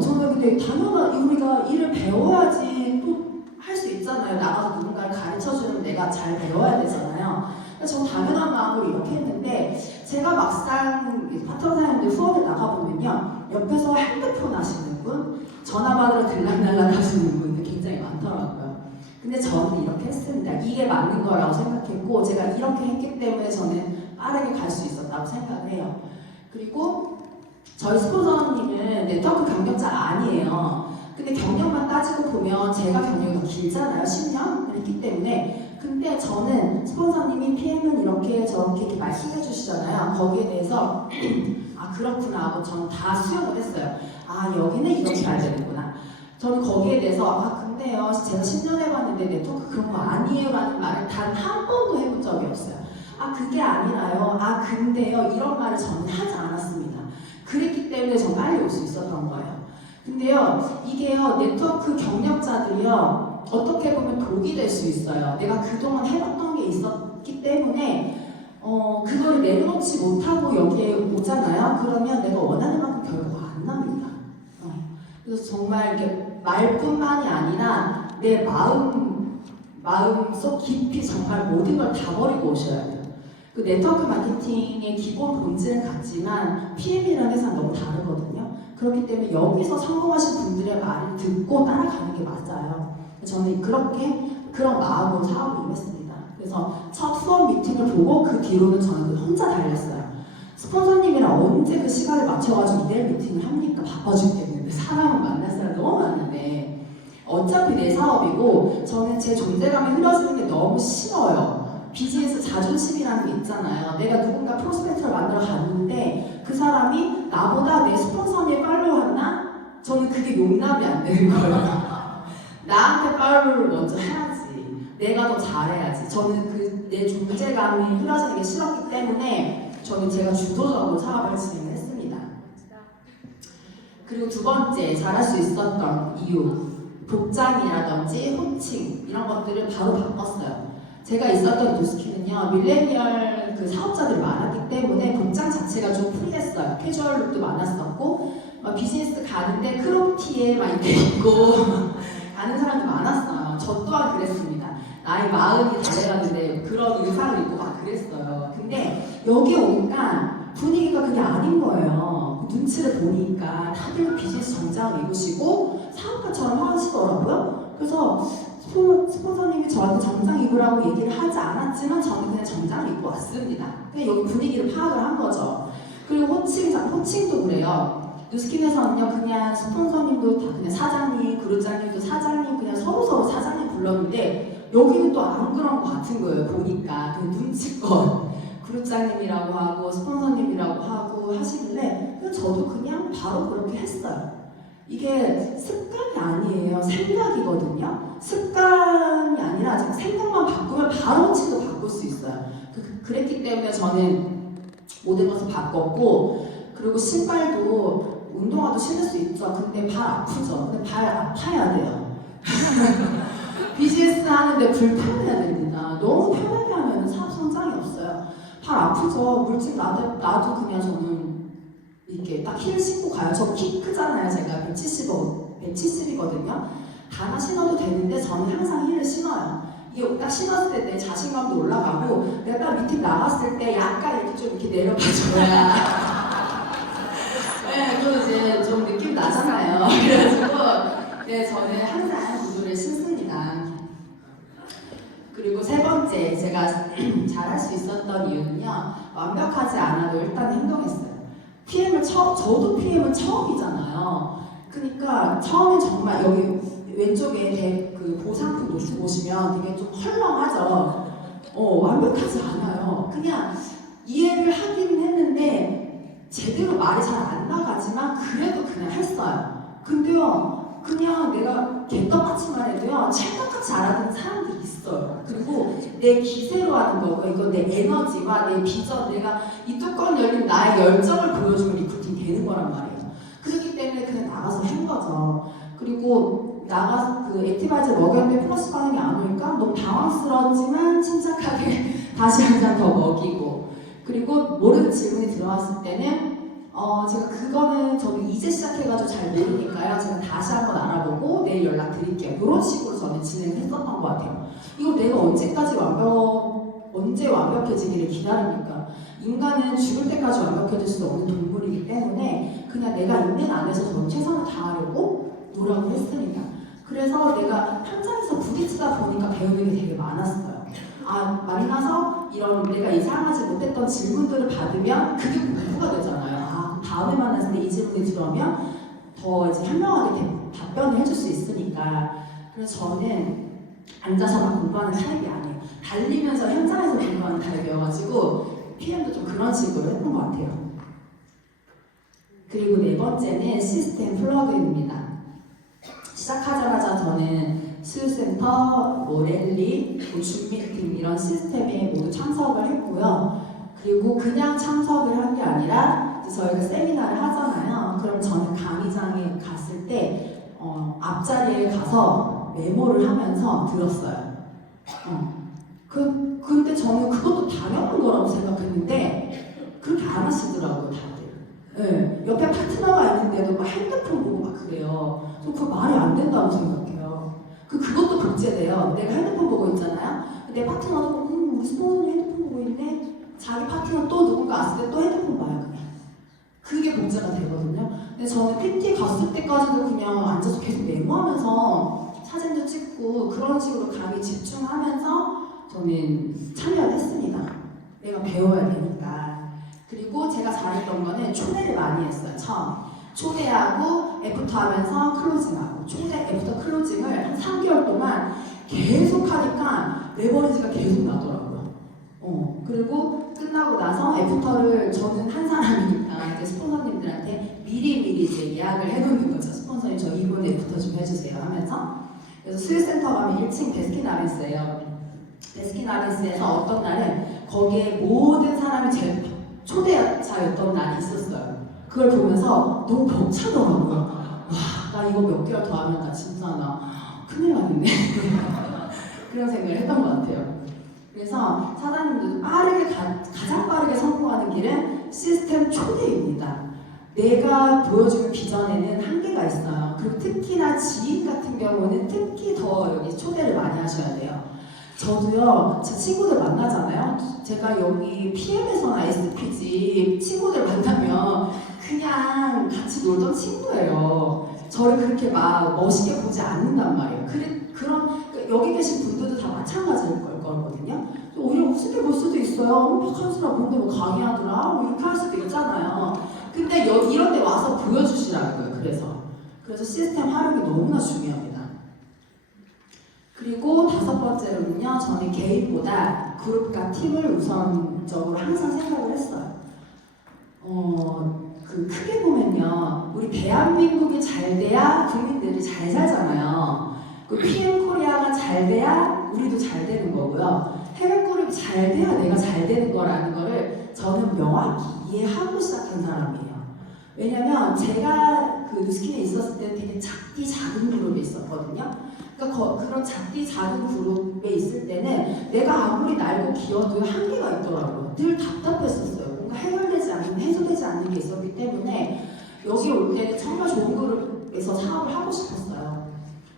저는 근데 당연한 우리가 일을 배워야지 또 할 수 있잖아요. 나가서 누군가를 가르쳐주면 내가 잘 배워야 되잖아요. 그래서 전 당연한 마음으로 이렇게 했는데 제가 막상 파트너 사장님들 후원을 나가보면요. 옆에서 핸드폰 하시는 분, 전화 받으러 들락날락 하시는 분들 굉장히 많더라고요. 근데 저는 이렇게 했습니다. 이게 맞는 거라고 생각했고 제가 이렇게 했기 때문에 저는 빠르게 갈 수 있었다고 생각을 해요. 그리고 저희 스폰서님은 네트워크 경력자가 아니에요. 근데 경력만 따지고 보면 제가 경력이 더 길잖아요. 10년 했기 때문에. 근데 저는 스폰서님이 PM은 이렇게 저렇게 이렇게 말씀해 주시잖아요. 거기에 대해서 아 그렇구나 하고 저는 다 수용을 했어요. 아 여기는 이렇게 가야 되는구나. 저는 거기에 대해서 아 근데요 제가 10년 해봤는데 네트워크 그런 거 아니에요 라는 말을 단 한 번도 해본 적이 없어요. 아 그게 아니라요. 아 근데요 이런 말을 저는 하지 않았습니다. 그랬기 때문에 전 빨리 올 수 있었던 거예요. 근데요, 이게요, 네트워크 경력자들이요, 어떻게 보면 독이 될 수 있어요. 내가 그동안 해봤던 게 있었기 때문에, 그걸 내려놓지 못하고 여기에 오잖아요? 그러면 내가 원하는 만큼 결과가 안 납니다. 그래서 정말 이렇게 말뿐만이 아니라 내 마음속 깊이 정말 모든 걸 다 버리고 오셔야 돼요. 그 네트워크 마케팅의 기본 본질은 같지만 PM이라는 회사는 너무 다르거든요. 그렇기 때문에 여기서 성공하신 분들의 말을 듣고 따라가는 게 맞아요. 저는 그런 마음으로 사업을 임했습니다. 그래서 첫 후원 미팅을 보고 그 뒤로는 저는 혼자 달렸어요. 스폰서님이랑 언제 그 시간을 맞춰가지고 2대1 미팅을 합니까? 바빠 죽겠는데 사람을 만날 사람 너무 많은데 어차피 내 사업이고 저는 제 존재감이 흐려지는 게 너무 싫어요. 비즈니스 자존심이라는 게 있잖아요. 내가 누군가 프로스펙터를 만들어 갔는데 그 사람이 나보다 내 스폰서에 팔로우했나? 저는 그게 용납이 안 되는 거예요. 나한테 팔로우를 먼저 해야지. 내가 더 잘해야지. 저는 내 존재감이 흐려지는 게 싫었기 때문에 저는 제가 주도적으로 사업을 진행을 했습니다. 그리고 두 번째 잘할 수 있었던 이유, 복장이라든지 호칭 이런 것들을 바로 바꿨어요. 제가 있었던 뉴스키는요, 밀레니얼 그 사업자들이 많았기 때문에 복장 자체가 좀 프리했어요. 캐주얼 룩도 많았었고, 막 비즈니스 가는데 크롭티에 막 이렇게 입고 가는 사람도 많았어요. 저 또한 그랬습니다. 나이 40이 다 돼가는데 그런 의상을 입고 막 그랬어요. 근데 여기 오니까 분위기가 그게 아닌 거예요. 눈치를 보니까 다들 비즈니스 정장을 입으시고 사업가처럼 하시더라고요. 그래서 스폰서님이 저한테 정장 입으라고 얘기를 하지 않았지만 저는 그냥 정장을 입고 왔습니다. 그냥 여기 분위기를 파악을 한 거죠. 그리고 호칭도 그래요. 뉴스킨에서는요, 그냥 스폰서님도 다 그냥 사장님, 그룹장님도 사장님, 그냥 서로서로 사장님 불렀는데 여기는 또 안 그런 것 같은 거예요. 보니까 그 눈치껏 그룹장님이라고 하고 스폰서님이라고 하고 하시길래 저도 그냥 바로 그렇게 했어요. 이게 습관이 아니에요. 생각이거든요. 습관이 아니라 지금 생각만 바꾸면 바로 호칭도 바꿀 수 있어요. 그랬기 때문에 저는 모든 것을 바꿨고, 그리고 신발도 운동화도 신을 수 있죠. 근데 발 아프죠. 근데 발 아파야 돼요. 비즈니스 하는데 불편해야 됩니다. 너무 편하게 하면 사업 성장이 없어요. 발 아프죠. 물집 나도 그냥 저는 이렇게 딱 힐 신고 가요. 저 키 크잖아요. 제가 170이거든요. 하나 신어도 되는데 저는 항상 힐을 신어요. 이게 딱 신었을 때 내 자신감도 올라가고 내가 딱 밑에 나갔을 때 약간 이렇게 좀 이렇게 내려가줘야 네, 또 이제 좀 느낌 나잖아요. 그래가지고 네, 저는 항상 구두를 신습니다. 그리고 세 번째 제가 잘할 수 있었던 이유는요, 완벽하지 않아도 일단 행동했어요. 저도 PM은 처음이잖아요. 그러니까 처음에 정말 여기 왼쪽에 그 보상품 노트 보시면 되게 좀 헐렁하죠. 완벽하지 않아요. 그냥 이해를 하긴 했는데 제대로 말이 잘 안 나가지만 그래도 그냥 했어요. 근데요, 그냥 내가 개떡같이만 해도요, 찰떡같이 잘하는 사람들이 있어요. 그리고 내 기세로 하는 거고, 이건 내 에너지와 내 비전, 내가 이 뚜껑 열린 나의 열정을 보여주면 리크루팅 되는 거란 말이에요. 그렇기 때문에 그냥 나가서 한 거죠. 그리고 그 액티바이저 먹였는데 플러스 반응이 안 오니까 너무 당황스러웠지만 침착하게 다시 한 잔 더 먹이고, 그리고 모르는 질문이 들어왔을 때는 제가 그거는 저도 이제 시작해가지고 잘 모르니까요. 제가 다시 한번 알아보고 내일 연락 드릴게요. 이런 식으로 저는 진행했었던 것 같아요. 이거 내가 언제 완벽해지기를 기다립니까? 인간은 죽을 때까지 완벽해질 수 없는 동물이기 때문에 그냥 내가 있는 안에서 저는 최선을 다하려고 노력을 했습니다. 그래서 내가 현장에서 부딪히다 보니까 배우는 게 되게 많았어요. 만나서 이런 내가 예상하지 못했던 질문들을 받으면 그게 공부가 되잖아요. 다음에 만났을 때 이 질문이 들어오면 더 이제 현명하게 답변을 해줄 수 있으니까. 그래서 저는 앉아서만 공부하는 타입이 아니에요. 달리면서 현장에서 공부하는 타입이어가지고 PM도 좀 그런 식으로 했던 것 같아요. 그리고 네 번째는 시스템 플러그인입니다. 시작하자마자 저는 수요센터, 랠리, 줌미팅 이런 시스템에 모두 참석을 했고요. 그리고 그냥 참석을 한 게 아니라 저희가 세미나를 하잖아요. 그럼 저는 강의장에 갔을 때 앞자리에 가서 메모를 하면서 들었어요. 근데 저는 그것도 당연한 거라고 생각했는데 그렇게 안 하시더라고요, 다들. 네, 옆에 파트너가 있는데도 막 핸드폰 보고 막 그래요. 저 그거 말이 안 된다고 생각해요. 그것도 복제돼요. 내가 핸드폰 보고 있잖아요. 내 파트너도 우리 스폰서님 핸드폰 보고 있네. 자기 파트너 또 누군가 왔을 때 또 핸드폰 봐요, 그냥. 그게 복제가 되거든요. 근데 저는 PT 갔을 때까지도 그냥 앉아서 계속 메모하면서 사진도 찍고 그런 식으로 강의 집중하면서 저는 참여를 했습니다. 내가 배워야 되니까. 그리고 제가 잘했던 거는 초대를 많이 했어요, 처음. 초대하고 애프터 하면서 클로징하고, 초대 애프터 클로징을 한 3개월 동안 계속 하니까 레버리지가 계속 나더라고요. 그리고 끝나고 나서 애프터를 저는 한 사람이니까 이제 스폰서님들한테 미리 이제 예약을 해놓는 거죠. 스폰서님 저 이번 애프터 좀 해주세요 하면서. 그래서 수요센터 가면 1층 베스킨라빈스예요. 베스킨라빈스에서 어떤 날은 거기에 모든 사람이 제 초대자였던 날이 있었어요. 그걸 보면서 너무 벅차더라고요. 와, 나 이거 몇 개월 더 하면 나 진짜 나 큰일 나겠네. 그런 생각을 했던 것 같아요. 그래서 사장님들도 가장 빠르게 성공하는 길은 시스템 초대입니다. 내가 보여주는 비전에는 한계가 있어요. 그리고 특히나 지인 같은 경우는 특히 더 여기 초대를 많이 하셔야 돼요. 저도요, 제 친구들 만나잖아요. 제가 여기 PM에서나 SPG 친구들 만나면 그냥 같이 놀던 친구예요. 저를 그렇게 막 멋있게 보지 않는단 말이에요. 여기 계신 분들도 다 마찬가지일 거거든요. 오히려 우습게 볼 수도 있어요. 박한수라 뭔데 뭐 강의하더라? 뭐 이렇게 할 수도 있잖아요. 근데 이런 데 와서 보여주시라고요. 그래서 시스템 활용이 너무나 중요합니다. 그리고 5번째로는요, 저는 개인보다 그룹과 팀을 우선적으로 항상 생각을 했어요. 크게 보면요, 우리 대한민국이 잘 돼야 국민들이 잘 살잖아요. PM 코리아가 잘 돼야 우리도 잘 되는 거고요. 해외그룹이 잘 돼야 내가 잘 되는 거라는 거를 저는 명확히 이해하고 시작한 사람이에요. 왜냐면 제가 그 뉴스킨에 있었을 때는 되게 작은 그룹에 있었거든요. 그러니까 그런 작은 그룹에 있을 때는 내가 아무리 날고 기어도 한계가 있더라고요. 늘 답답했었어요. 뭔가 해소되지 않는 게 있었기 때문에 여기 올 때는 정말 좋은 그룹에서 사업을 하고 싶었어요.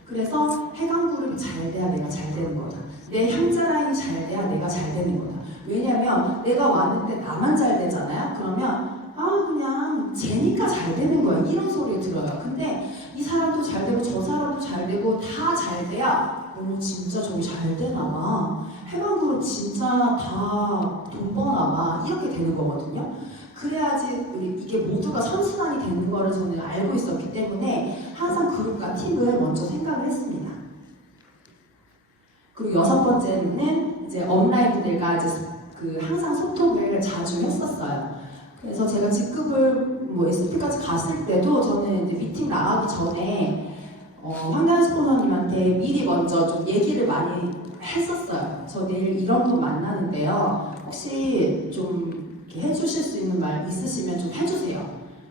그래서 해강그룹이 잘 돼야 내가 잘 되는 거다. 내 형제라인이 잘 돼야 내가 잘 되는 거다. 왜냐면 내가 왔는데 나만 잘 되잖아요. 그러면 그냥 쟤니까 잘 되는 거야. 이런 소리 들어요. 근데 이 사람도 잘 되고 저 사람도 잘 되고 다 잘 돼야 진짜 저기 잘 되나 봐. 해강그룹 진짜 다 돈 버나 봐. 이렇게 되는 거거든요. 그래야지 이게 모두가 선순환이 되는 거를 저는 알고 있었기 때문에 항상 그룹과 팀을 먼저 생각을 했습니다. 그리고 6번째는 이제 업라인들과 항상 소통을 자주 했었어요. 그래서 제가 직급을 SP까지 갔을 때도 저는 이제 미팅 나가기 전에 황교안 스폰서님한테 미리 먼저 좀 얘기를 많이 했었어요. 저 내일 이런 분 만나는데요. 혹시 좀 이렇게 해주실 수 있는 말 있으시면 좀 해주세요.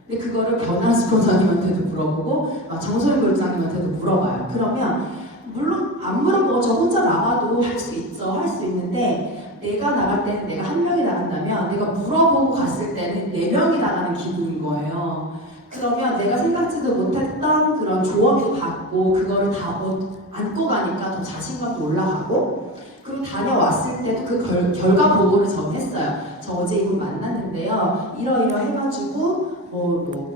근데 그거를 변한 스폰서님한테도 물어보고 정소영 교육장님한테도 물어봐요. 그러면 물론 안 물어보고 저 혼자 나가도 할 수 있죠. 할 수 있는데 내가 나갈 때는 내가 한 명이 나간다면 내가 물어보고 갔을 때는 4명이 나가는 기분인 거예요. 그러면 내가 생각지도 못했던 그런 조언도 받고 그거를 다 안고 가니까 더 자신감도 올라가고 그리고 다녀왔을 때도 그 결과 보고를 저는 했어요. 저 어제 이분 만났는데요. 이러이러 해가지고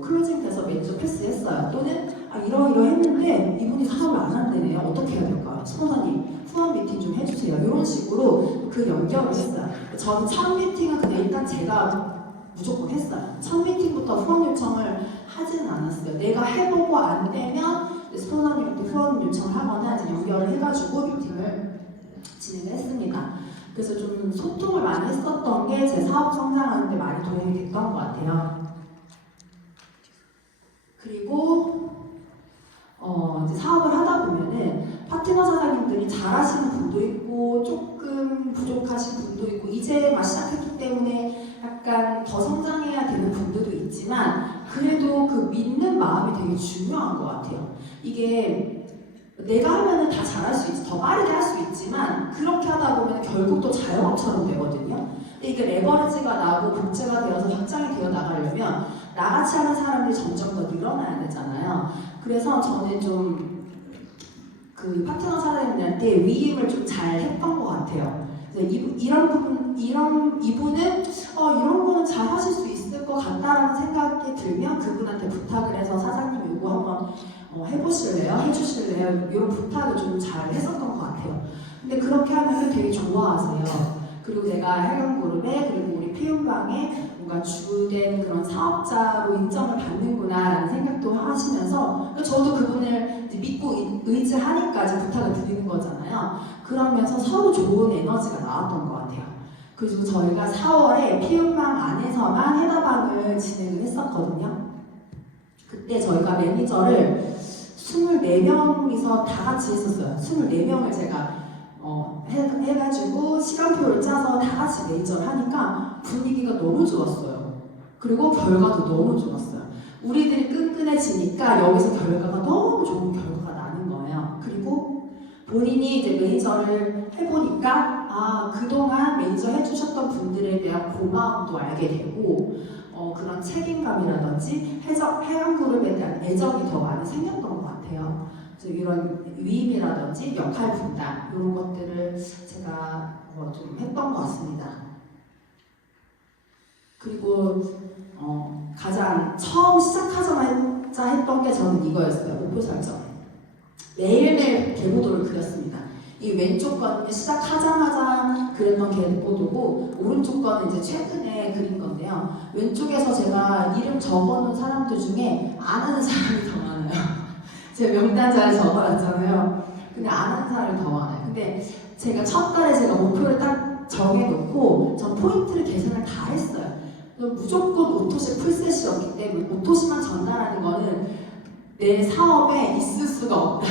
클로징 돼서 매니저 패스했어요. 또는 이러이러 했는데 이분이 사업을 안 한대네요. 어떻게 해야 될까요? 스폰서님 후원 미팅 좀 해주세요. 이런 식으로 그 연결을 했어요. 저는 첫 미팅은 그냥 일단 제가 무조건 했어요. 첫 미팅부터 후원 요청을 하지는 않았어요. 내가 해보고 안 되면 스폰서님한테 후원 요청하거나 이제 연결을 해가지고 미팅을 진행을 했습니다. 그래서 좀 소통을 많이 했었던 게 제 사업 성장하는 데 많이 도움이 됐던 것 같아요. 그리고 이제 사업을 하다 보면은 파트너 사장님들이 잘하시는 분도 있고 조금 부족하신 분도 있고 이제 막 시작했기 때문에 약간 더 성장해야 되는 분들도 있지만 그래도 그 믿는 마음이 되게 중요한 것 같아요. 이게 내가 하면은 다 잘할 수 있지, 더 빠르게 할 수 있지만 그렇게 하다 보면 결국 또 자영업처럼 되거든요. 근데 이게 레버리지가 나고 복제가 되어서 확장이 되어 나가려면 나같이 하는 사람들이 점점 더 늘어나야 되잖아요. 그래서 저는 좀 그 파트너 사장님들한테 위임을 좀 잘 했던 것 같아요. 이분은 이런 거는 잘 하실 수 있을 것 같다라는 생각이 들면 그분한테 부탁을 해서 사장님 이거 한번 해보실래요? 해주실래요? 이런 부탁을 좀 잘 했었던 것 같아요. 근데 그렇게 하면 되게 좋아하세요. 그리고 내가 해강그룹에 그리고 우리 피움방에 뭔가 주된 그런 사업자로 인정을 받는구나 라는 생각도 하시면서 저도 그분을 믿고 의지하니까 부탁을 드리는 거잖아요. 그러면서 서로 좋은 에너지가 나왔던 것 같아요. 그리고 저희가 4월에 피움방 안에서만 해다방을 진행을 했었거든요. 그때 저희가 매니저를 24명이서 다 같이 했었어요. 24명을 제가 해가지고 시간표를 짜서 다 같이 매니저를 하니까 분위기가 너무 좋았어요. 그리고 결과도 너무 좋았어요. 우리들이 끈끈해지니까 여기서 결과가 너무 좋은 결과가 나는 거예요. 그리고 본인이 이제 매니저를 해보니까 그동안 매니저 해주셨던 분들에 대한 고마움도 알게 되고 그런 책임감이라든지 해양그룹에 대한 애정이 더 많이 생겼던 것 같아요. 그래서 이런 위임이라든지 역할 분담 이런 것들을 제가 좀 했던 것 같습니다. 그리고 가장 처음 시작하자마자 했던 게 저는 이거였어요. 목표 설정. 매일매일 계보도를 그렸습니다. 이 왼쪽 거는 시작하자마자 그렸던 계보도고 오른쪽 거는 이제 최근에 그린 건데요. 왼쪽에서 제가 이름 적어놓은 사람들 중에 안 하는 사람이 더 많아요. 제 명단 잘 적어놨잖아요. 근데 안 하는 사람이 더 많아요. 근데 제가 첫 달에 제가 목표를 딱 정해놓고 전 포인트를 계산을 다 했어요. 무조건 오토시 풀셋이었기 때문에 오토시만 전달하는 거는 내 사업에 있을 수가 없다.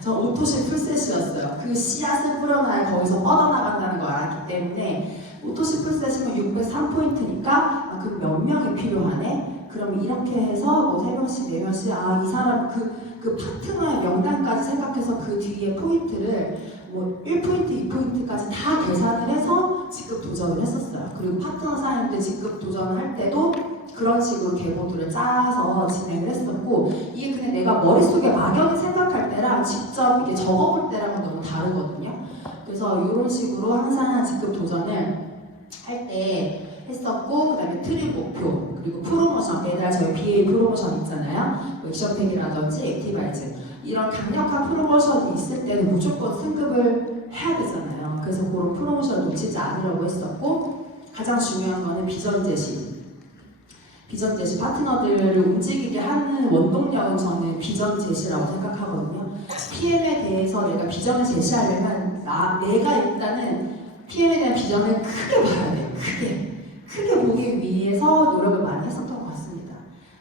전 오토시 풀셋이었어요. 그 씨앗을 뿌려놔야 거기서 뻗어나간다는 걸 알았기 때문에 오토시 풀셋이면 603포인트니까 그 몇 명이 필요하네? 그럼 이렇게 해서 뭐 3명씩 4명씩 이 사람 그 파트너의 명단까지 생각해서 그 뒤에 포인트를 뭐 1포인트, 2포인트까지 다 계산을 해서 직급 도전을 했었어요. 그리고 파트너 사인 때 직급 도전을 할 때도 그런 식으로 계보도를 짜서 진행을 했었고 이게 그냥 내가 머릿속에 막연히 생각할 때랑 직접 이게 적어볼 때랑은 너무 다르거든요. 그래서 이런 식으로 항상 직급 도전을 할 때 했었고 그 다음에 트립 목표 그리고 프로모션 매달 저희 BA 프로모션 있잖아요. 액션팩이라든지 액티바이즈 이런 강력한 프로모션이 있을 때는 무조건 승급을 해야 되잖아요. 그래서 그런 프로모션을 놓치지 않으려고 했었고 가장 중요한 거는 비전 제시 파트너들을 움직이게 하는 원동력은 저는 비전 제시라고 생각하거든요. PM에 대해서 내가 비전을 제시하려면 내가 일단은 PM에 대한 비전을 크게 봐야 돼요. 크게 보기 위해서 노력을 많이 했었던 것 같습니다.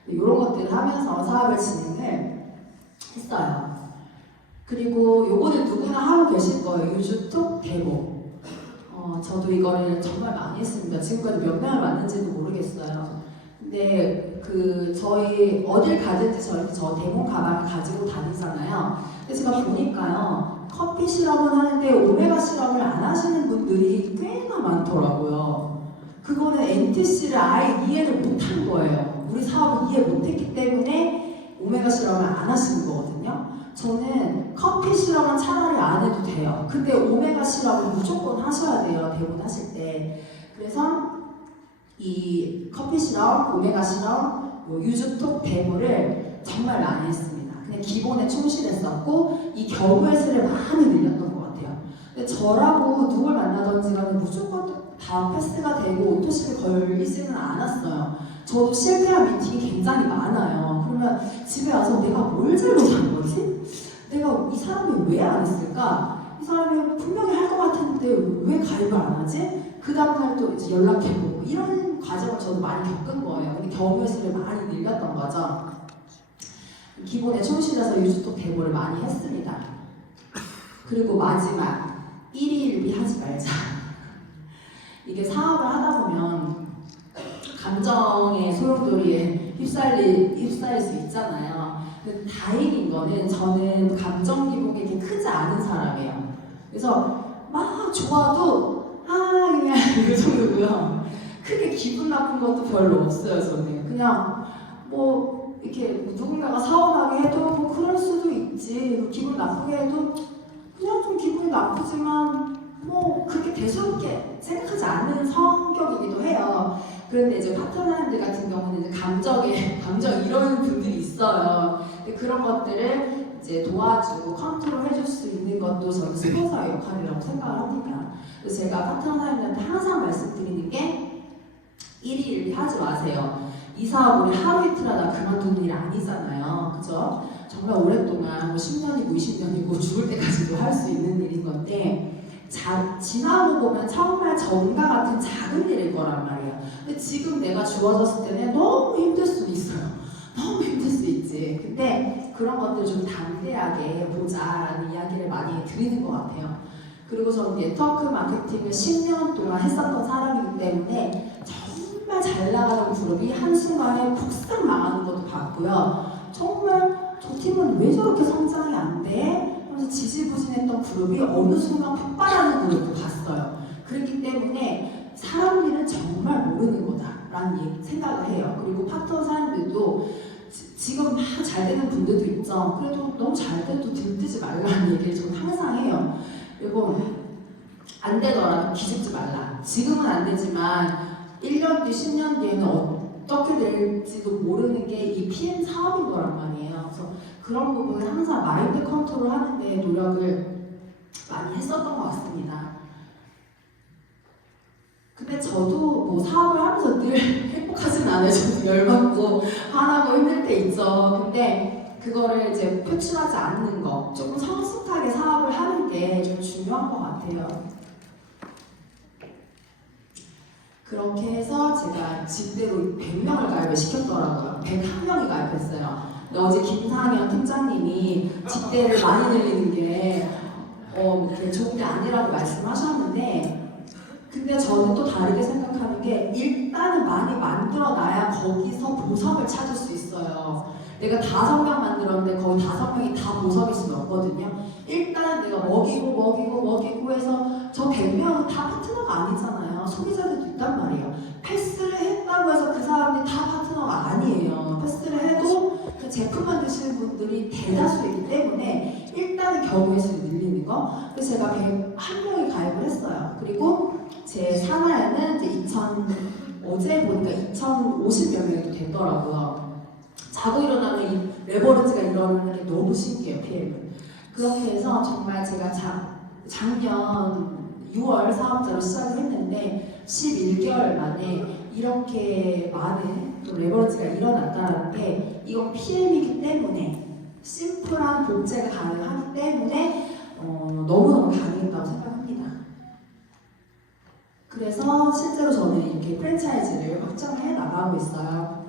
이런 것들을 하면서 사업을 진행을 했어요. 그리고 요거는 누구나 하고 계실 거예요. 유주톡 데모. 저도 이거를 정말 많이 했습니다. 지금까지 몇 명을 만든지도 모르겠어요. 근데 저희 어딜 가든지 저 데모 가방을 가지고 다니잖아요. 근데 제가 보니까요. 커피 실험은 하는데 오메가 실험을 안 하시는 분들이 꽤나 많더라고요. 그거는 NTC를 아예 이해를 못한 거예요. 우리 사업을 이해 못했기 때문에 오메가 실험을 안 하시는 거거든요. 저는 커피 실험은 차라리 안 해도 돼요. 근데 오메가 실험은 무조건 하셔야 돼요. 대본하실 때. 그래서 이 커피 실험, 오메가 실험, 유주톡 데모를 정말 많이 했습니다. 그냥 기본에 충실했었고 이 경우의 수를 많이 늘렸던 것 같아요. 근데 저라고 누굴 만나든지 간에 무조건 다 패스가 되고 오토시를 걸리지는 않았어요. 저도 실패한 미팅이 굉장히 많아요. 그러면 집에 와서 내가 뭘 잘못한 거지? 내가 이 사람이 왜 안 했을까? 이 사람이 분명히 할 것 같은데 왜 가입을 안 하지? 그 다음날 또 이제 연락해보고 이런 과정을 저도 많이 겪은 거예요. 근데 경우의 수를 많이 늘렸던 거죠. 기본에 충실해서 유주톡 데모를 많이 했습니다. 그리고 마지막 1위 1비 하지 말자. 이게 사업을 하다 보면 감정의 소용돌이에 휩싸일 수 있잖아요. 근데 다행인 거는 저는 감정 기복이 이렇게 크지 않은 사람이에요. 그래서 막 좋아도 그냥 이 정도고요. 크게 기분 나쁜 것도 별로 없어요. 저는 그냥 뭐 이렇게 누군가가 서운하게 해도 뭐 그럴 수도 있지. 기분 나쁘게 해도 그냥 좀 기분이 나쁘지만 뭐 그렇게 대수롭게 생각하지 않는 성격이기도 해요. 그런데 이제 파트너님들 같은 경우는 이제 감정 이런 분들이 있어요. 근데 그런 것들을 이제 도와주고 컨트롤 해줄 수 있는 것도 저는 스폰서의 역할이라고 생각을 합니다. 그래서 제가 파트너님들한테 항상 말씀드리는 게 1위 1위 하지 마세요. 이 사업 우리 하루 이틀 하다 그만두는 일 아니잖아요. 그죠? 정말 오랫동안 뭐 10년이고 20년이고 죽을 때까지도 할 수 있는 일인 건데 지나고 보면 정말 전과 같은 작은 일일 거란 말이에요. 근데 지금 내가 주어졌을 때는 너무 힘들 수 있어요. 너무 힘들 수 있지. 근데 그런 것들 좀 담대하게 보자라는 이야기를 많이 드리는 것 같아요. 그리고 저는 네트워크 마케팅을 10년 동안 했었던 사람이기 때문에 정말 정말 잘 나가는 그룹이 한순간에 푹싹 망하는 것도 봤고요. 정말 저 팀은 왜 저렇게 성장이 안 돼? 하면서 지지부진했던 그룹이 어느 순간 폭발하는 그룹도 봤어요. 그렇기 때문에 사람들은 정말 모르는 거다라는 생각을 해요. 그리고 파트너 사람들도 지금 막 잘 되는 분들도 있죠. 그래도 너무 잘 돼도 들뜨지 말라는 얘기를 저는 항상 해요. 그리고 안 되더라도 기죽지 말라. 지금은 안 되지만 1년 뒤, 10년 뒤에는 어떻게 될지도 모르는 게 이 PM 사업인 거란 말이에요. 그래서 그런 부분을 항상 마인드 컨트롤 하는 데 노력을 많이 했었던 것 같습니다. 근데 저도 뭐 사업을 하면서 늘 행복하진 않아요. 저도 열받고 화나고 힘들 때 있죠. 근데 그거를 이제 표출하지 않는 거, 조금 성숙하게 사업을 하는 게 좀 중요한 것 같아요. 그렇게 해서 제가 집대로 100명을 가입을 시켰더라고요. 101명이 가입했어요. 근데 어제 김상현 팀장님이 집대를 많이 늘리는 게 이렇게 좋은 게 아니라고 말씀하셨는데, 근데 저는 또 다르게 생각하는 게 일단은 많이 만들어놔야 거기서 보석을 찾을 수 있어요. 내가 5명 만들었는데 거기 5명이 다 보석일 수는 없거든요. 일단은 내가 먹이고 해서 저 100명은 다 파트너가 아니잖아요. 소비자들도 있단 말이에요. 패스를 했다고 해서 그 사람들이 다 파트너가 아니에요. 패스를 해도 그 제품만 드시는 분들이 대다수이기 때문에 일단은 경우의 수를 늘리는 거. 그래서 제가 101명이 가입을 했어요. 그리고 제 산하에는 이제 어제 보니까 2,050몇 명이 됐더라고요. 자고 일어나면 이 레버리지가 일어나는 게 너무 신기해요, PM은. 그렇게 해서 정말 제가 작년 6월 사업자로 시작을 했는데 11개월 만에 이렇게 많은 레버리지가 일어났다는 게 이건 PM이기 때문에 심플한 복제가 가능하기 때문에 너무너무 가능했다고 생각합니다. 그래서 실제로 저는 이렇게 프랜차이즈를 확장해 나가고 있어요.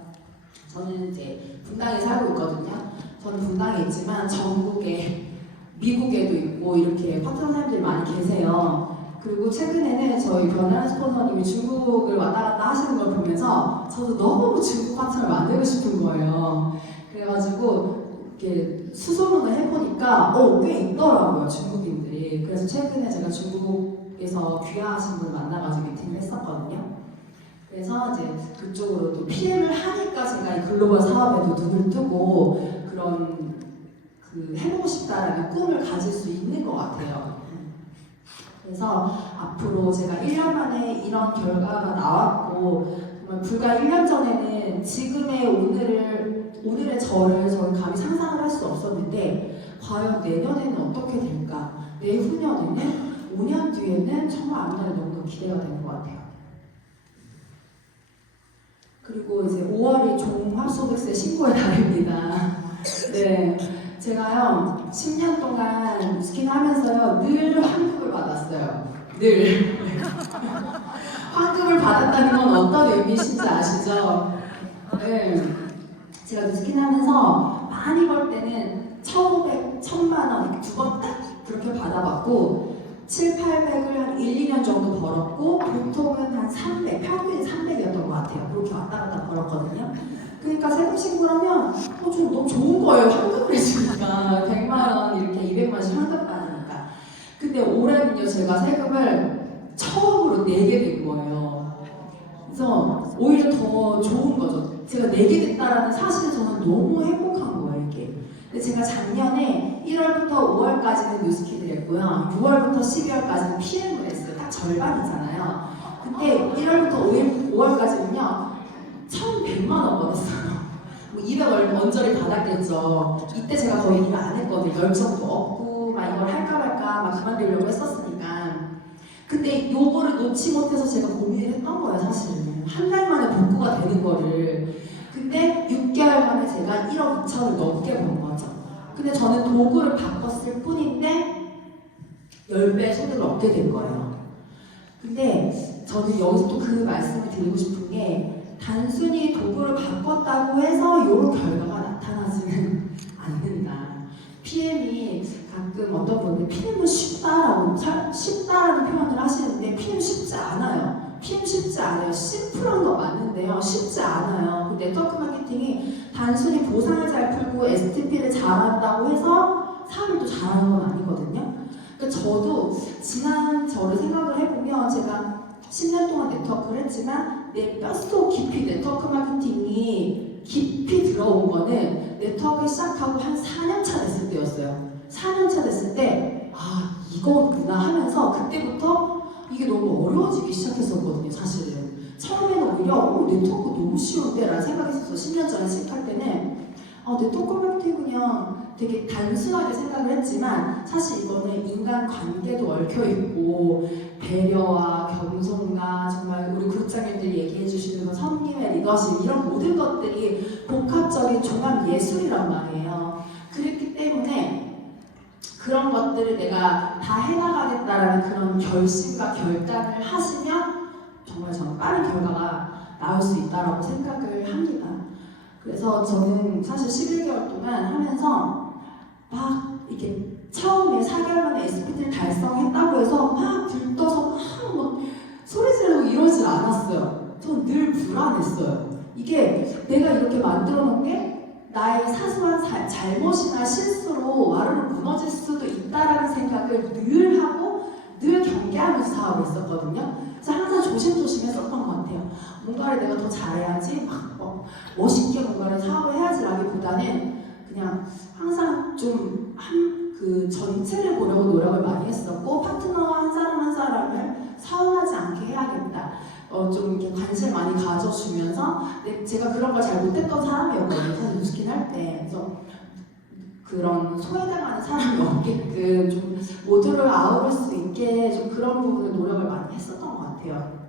저는 이제 분당에 살고 있거든요. 저는 분당에 있지만 전국에, 미국에도 있고 이렇게 파트너 사람들이 많이 계세요. 그리고 최근에는 저희 변하는 스폰서님이 중국을 왔다 갔다 하시는 걸 보면서 저도 너무 중국 파트너를 만들고 싶은 거예요. 그래가지고 이렇게 수소문을 해보니까 꽤 있더라고요, 중국인들이. 그래서 최근에 제가 중국에서 귀화하신 분 만나가지고 미팅을 했었거든요. 그래서 이제 그쪽으로 또 PM을 하니까 제가 이 글로벌 사업에도 눈을 뜨고 그런 해보고 싶다라는 꿈을 가질 수 있는 것 같아요. 그래서 앞으로 제가 1년 만에 이런 결과가 나왔고 정말 불과 1년 전에는 지금의 오늘의 저는 감히 상상을 할 수 없었는데 과연 내년에는 어떻게 될까? 내후년에는 5년 뒤에는 정말 앞날이 너무 기대가 되는 것 같아요. 그리고 이제 5월이 종합소득세 신고의 달입니다. 네, 제가요 10년 동안 스킨 하면서요 늘 환급을 받았어요. 늘 환급을 받았다는 건 어떤 의미신지 아시죠? 네, 제가 스킨 하면서 많이 벌 때는 1,500, 1,000만 원 이렇게 2번 딱 그렇게 받아봤고 7, 800을 한 1, 2년 정도 벌었고 보통은 한 300, 평균이 300이었던 것 같아요. 그렇게 왔다 갔다 벌었거든요. 그러니까 세금 신고를 하면 좀 너무 좋은 거예요. 환급을 해주니까 100만 원 이렇게 200만 원씩 환급 받으니까. 근데 올해는요 제가 세금을 처음으로 내게 된 거예요. 그래서 오히려 더 좋은 거죠. 제가 내게 됐다라는 사실에 저는 너무 행복한 거예요 이게. 근데 제가 작년에 1월부터 5월까지는 뉴스키드를 했고요. 6월부터 12월까지는 PM을 했어요. 딱 절반이잖아요. 근데 1월부터 5월까지는요 1,100만 원 벌었어요. 뭐 200원 언저리 받았겠죠. 이때 제가 거의 일을 안 했거든요. 열정도 없고 막 이걸 할까 말까 막 그만두려고 했었으니까. 근데 요거를 놓지 못해서 제가 고민을 했던 거예요 사실은. 한 달 만에 복구가 되는 거를. 근데 6개월 만에 제가 1억 2천을 넘게 번 거죠. 근데 저는 도구를 바꿨을 뿐인데 10배 소득을 얻게 된 거예요. 근데 저는 여기서 또 그 말씀을 드리고 싶은 게 단순히 도구를 바꿨다고 해서 이런 결과가 나타나지는 않는다. PM이 가끔 어떤 분들 PM은 쉽다라는 표현을 하시는데 PM 쉽지 않아요. 힘 쉽지 않아요. 심플한 거 맞는데요. 쉽지 않아요. 그 네트워크 마케팅이 단순히 보상을 잘 풀고 STP를 잘한다고 해서 사업을 또 잘하는 건 아니거든요. 그러니까 저도 지난 저를 생각을 해보면 제가 10년 동안 네트워크를 했지만 내 뼛속 깊이 네트워크 마케팅이 깊이 들어온 거는 네트워크를 시작하고 한 4년 차 됐을 때였어요. 4년 차 됐을 때 이거구나 하면서 그때부터 이게 너무 어려워지기 시작했었거든요. 사실은 처음에는 오히려 네트워크 너무 쉬운데 라는 생각이 있었어요. 10년 전에 시작할 때는 네트워크 마케팅 그냥 되게 단순하게 생각을 했지만 사실 이거는 인간관계도 얽혀있고 배려와 겸손과 정말 우리 그룹장님들이 얘기해 주시는 섬김의 리더십 이런 모든 것들이 복합적인 종합 예술이란 말이에요. 그렇기 때문에 그런 것들을 내가 다 해나가겠다라는 그런 결심과 결단을 하시면 정말 저는 빠른 결과가 나올 수 있다고 생각을 합니다. 그래서 저는 사실 11개월 동안 하면서 막 이렇게 처음에 4개월 만에 SPT를 달성했다고 해서 막 들떠서 막 소리 지르고 이러질 않았어요. 저는 늘 불안했어요. 이게 내가 이렇게 만들어 놓은 게 나의 사소한 잘못이나 실수로 와르르 무너질 수도 있다라는 생각을 늘 하고 늘 경계하면서 사업을 했었거든요. 그래서 항상 조심조심 했었던 것 같아요. 뭔가를 내가 더 잘해야지 막 멋있게 뭔가를 사업을 해야지라기보다는 그냥 항상 좀 그 전체를 보려고 노력을 많이 했었고 파트너 한 사람 한 사람을 서운하지 않게 해야겠다. 좀 이렇게 관심 많이 가져주면서 제가 그런 걸 잘 못했던 사람이었거든요. 사실 뉴스킨 할 때. 그래서 그런 소외당하는 사람이 없게끔 좀 모두를 아우를 수 있게 좀 그런 부분에 노력을 많이 했었던 것 같아요.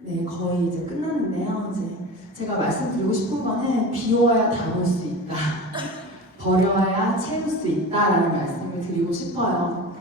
네, 거의 이제 끝났는데요. 이제 제가 말씀드리고 싶은 거는 비워야 담을 수 있다. 버려야 채울 수 있다라는 말씀을 드리고 싶어요.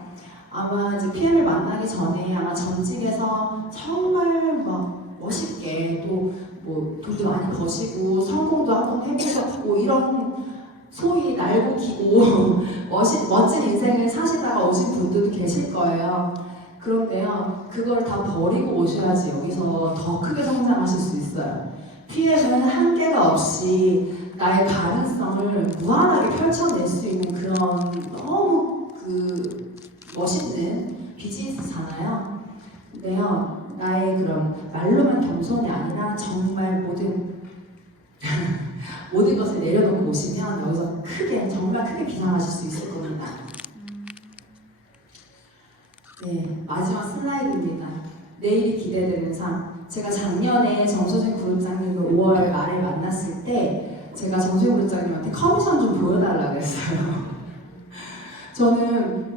아마 이제 PM을 만나기 전에 아마 전직에서 정말 막 멋있게 또 뭐 돈도 많이 버시고 성공도 한번 해보셨고 이런 소위 날고 기고 멋진 인생을 사시다가 오신 분들도 계실 거예요. 그런데요, 그걸 다 버리고 오셔야지 여기서 더 크게 성장하실 수 있어요. PM은 한계가 없이 나의 가능성을 무한하게 펼쳐낼 수 있는 그런 너무 멋있는 비즈니스잖아요. 근데요, 나의 그런 말로만 겸손이 아니라 정말 모든 것을 내려놓고 오시면 여기서 정말 크게 비상하실 수 있을 겁니다. 네, 마지막 슬라이드입니다. 내일이 기대되는 삶. 제가 작년에 정소진 그룹장님을 5월 말에 만났을 때 제가 정소진 그룹장님한테 커미션 좀 보여달라고 했어요. 저는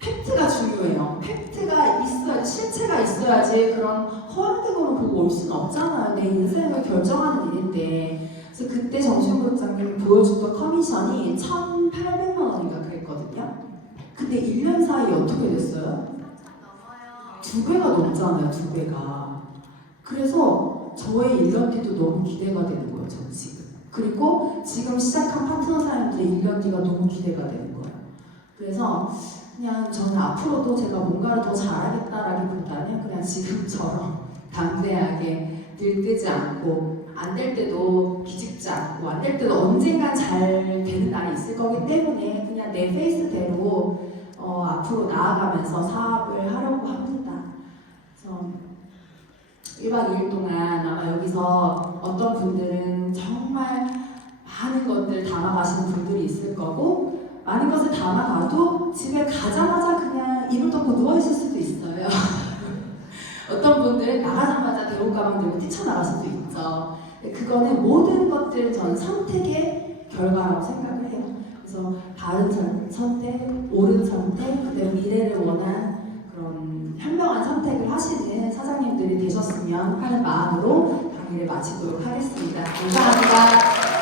팩트가 중요해요. 팩트가 있어야지, 실체가 있어야지 그런 허황된 보고 올 수는 없잖아요. 내 인생을 결정하는 일인데. 그래서 그때 정소진 그룹장님이 보여줬던 커미션이 1,800만 원인가 그랬거든요. 근데 1년 사이에 어떻게 됐어요? 2배가 넘잖아요, 2배가. 그래서 저의 1년 뒤도 너무 기대가 되는 거예요, 저 지금. 그리고 지금 시작한 파트너 사람들의 1년 뒤가 너무 기대가 되는 거예요. 그래서 그냥 저는 앞으로도 제가 뭔가를 더 잘하겠다라기보다는 그냥 지금처럼 담대하게 들뜨지 않고 안 될 때도 기죽지 않고 안 될 때도 언젠간 잘 되는 날이 있을 거기 때문에 그냥 내 페이스대로 앞으로 나아가면서 사업을 하려고 합니다. 그래서 1박 2일 동안 아마 여기서 어떤 분들은 정말 많은 것들 담아가시는 분들이 있을 거고 많은 것을 담아가도 집에 가자마자 그냥 이불 덮고 누워있을 수도 있어요. 어떤 분들은 나가자마자 대본 가방 들고 뛰쳐나갈 수도 있죠. 그거는 모든 것들은 저는 선택의 결과라고 생각을 해요. 그래서 바른 선택, 옳은 선택, 그다음에 미래를 원한 그런 현명한 선택을 하시는 사장님들이 되셨으면 하는 마음으로 강의를 마치도록 하겠습니다. 감사합니다.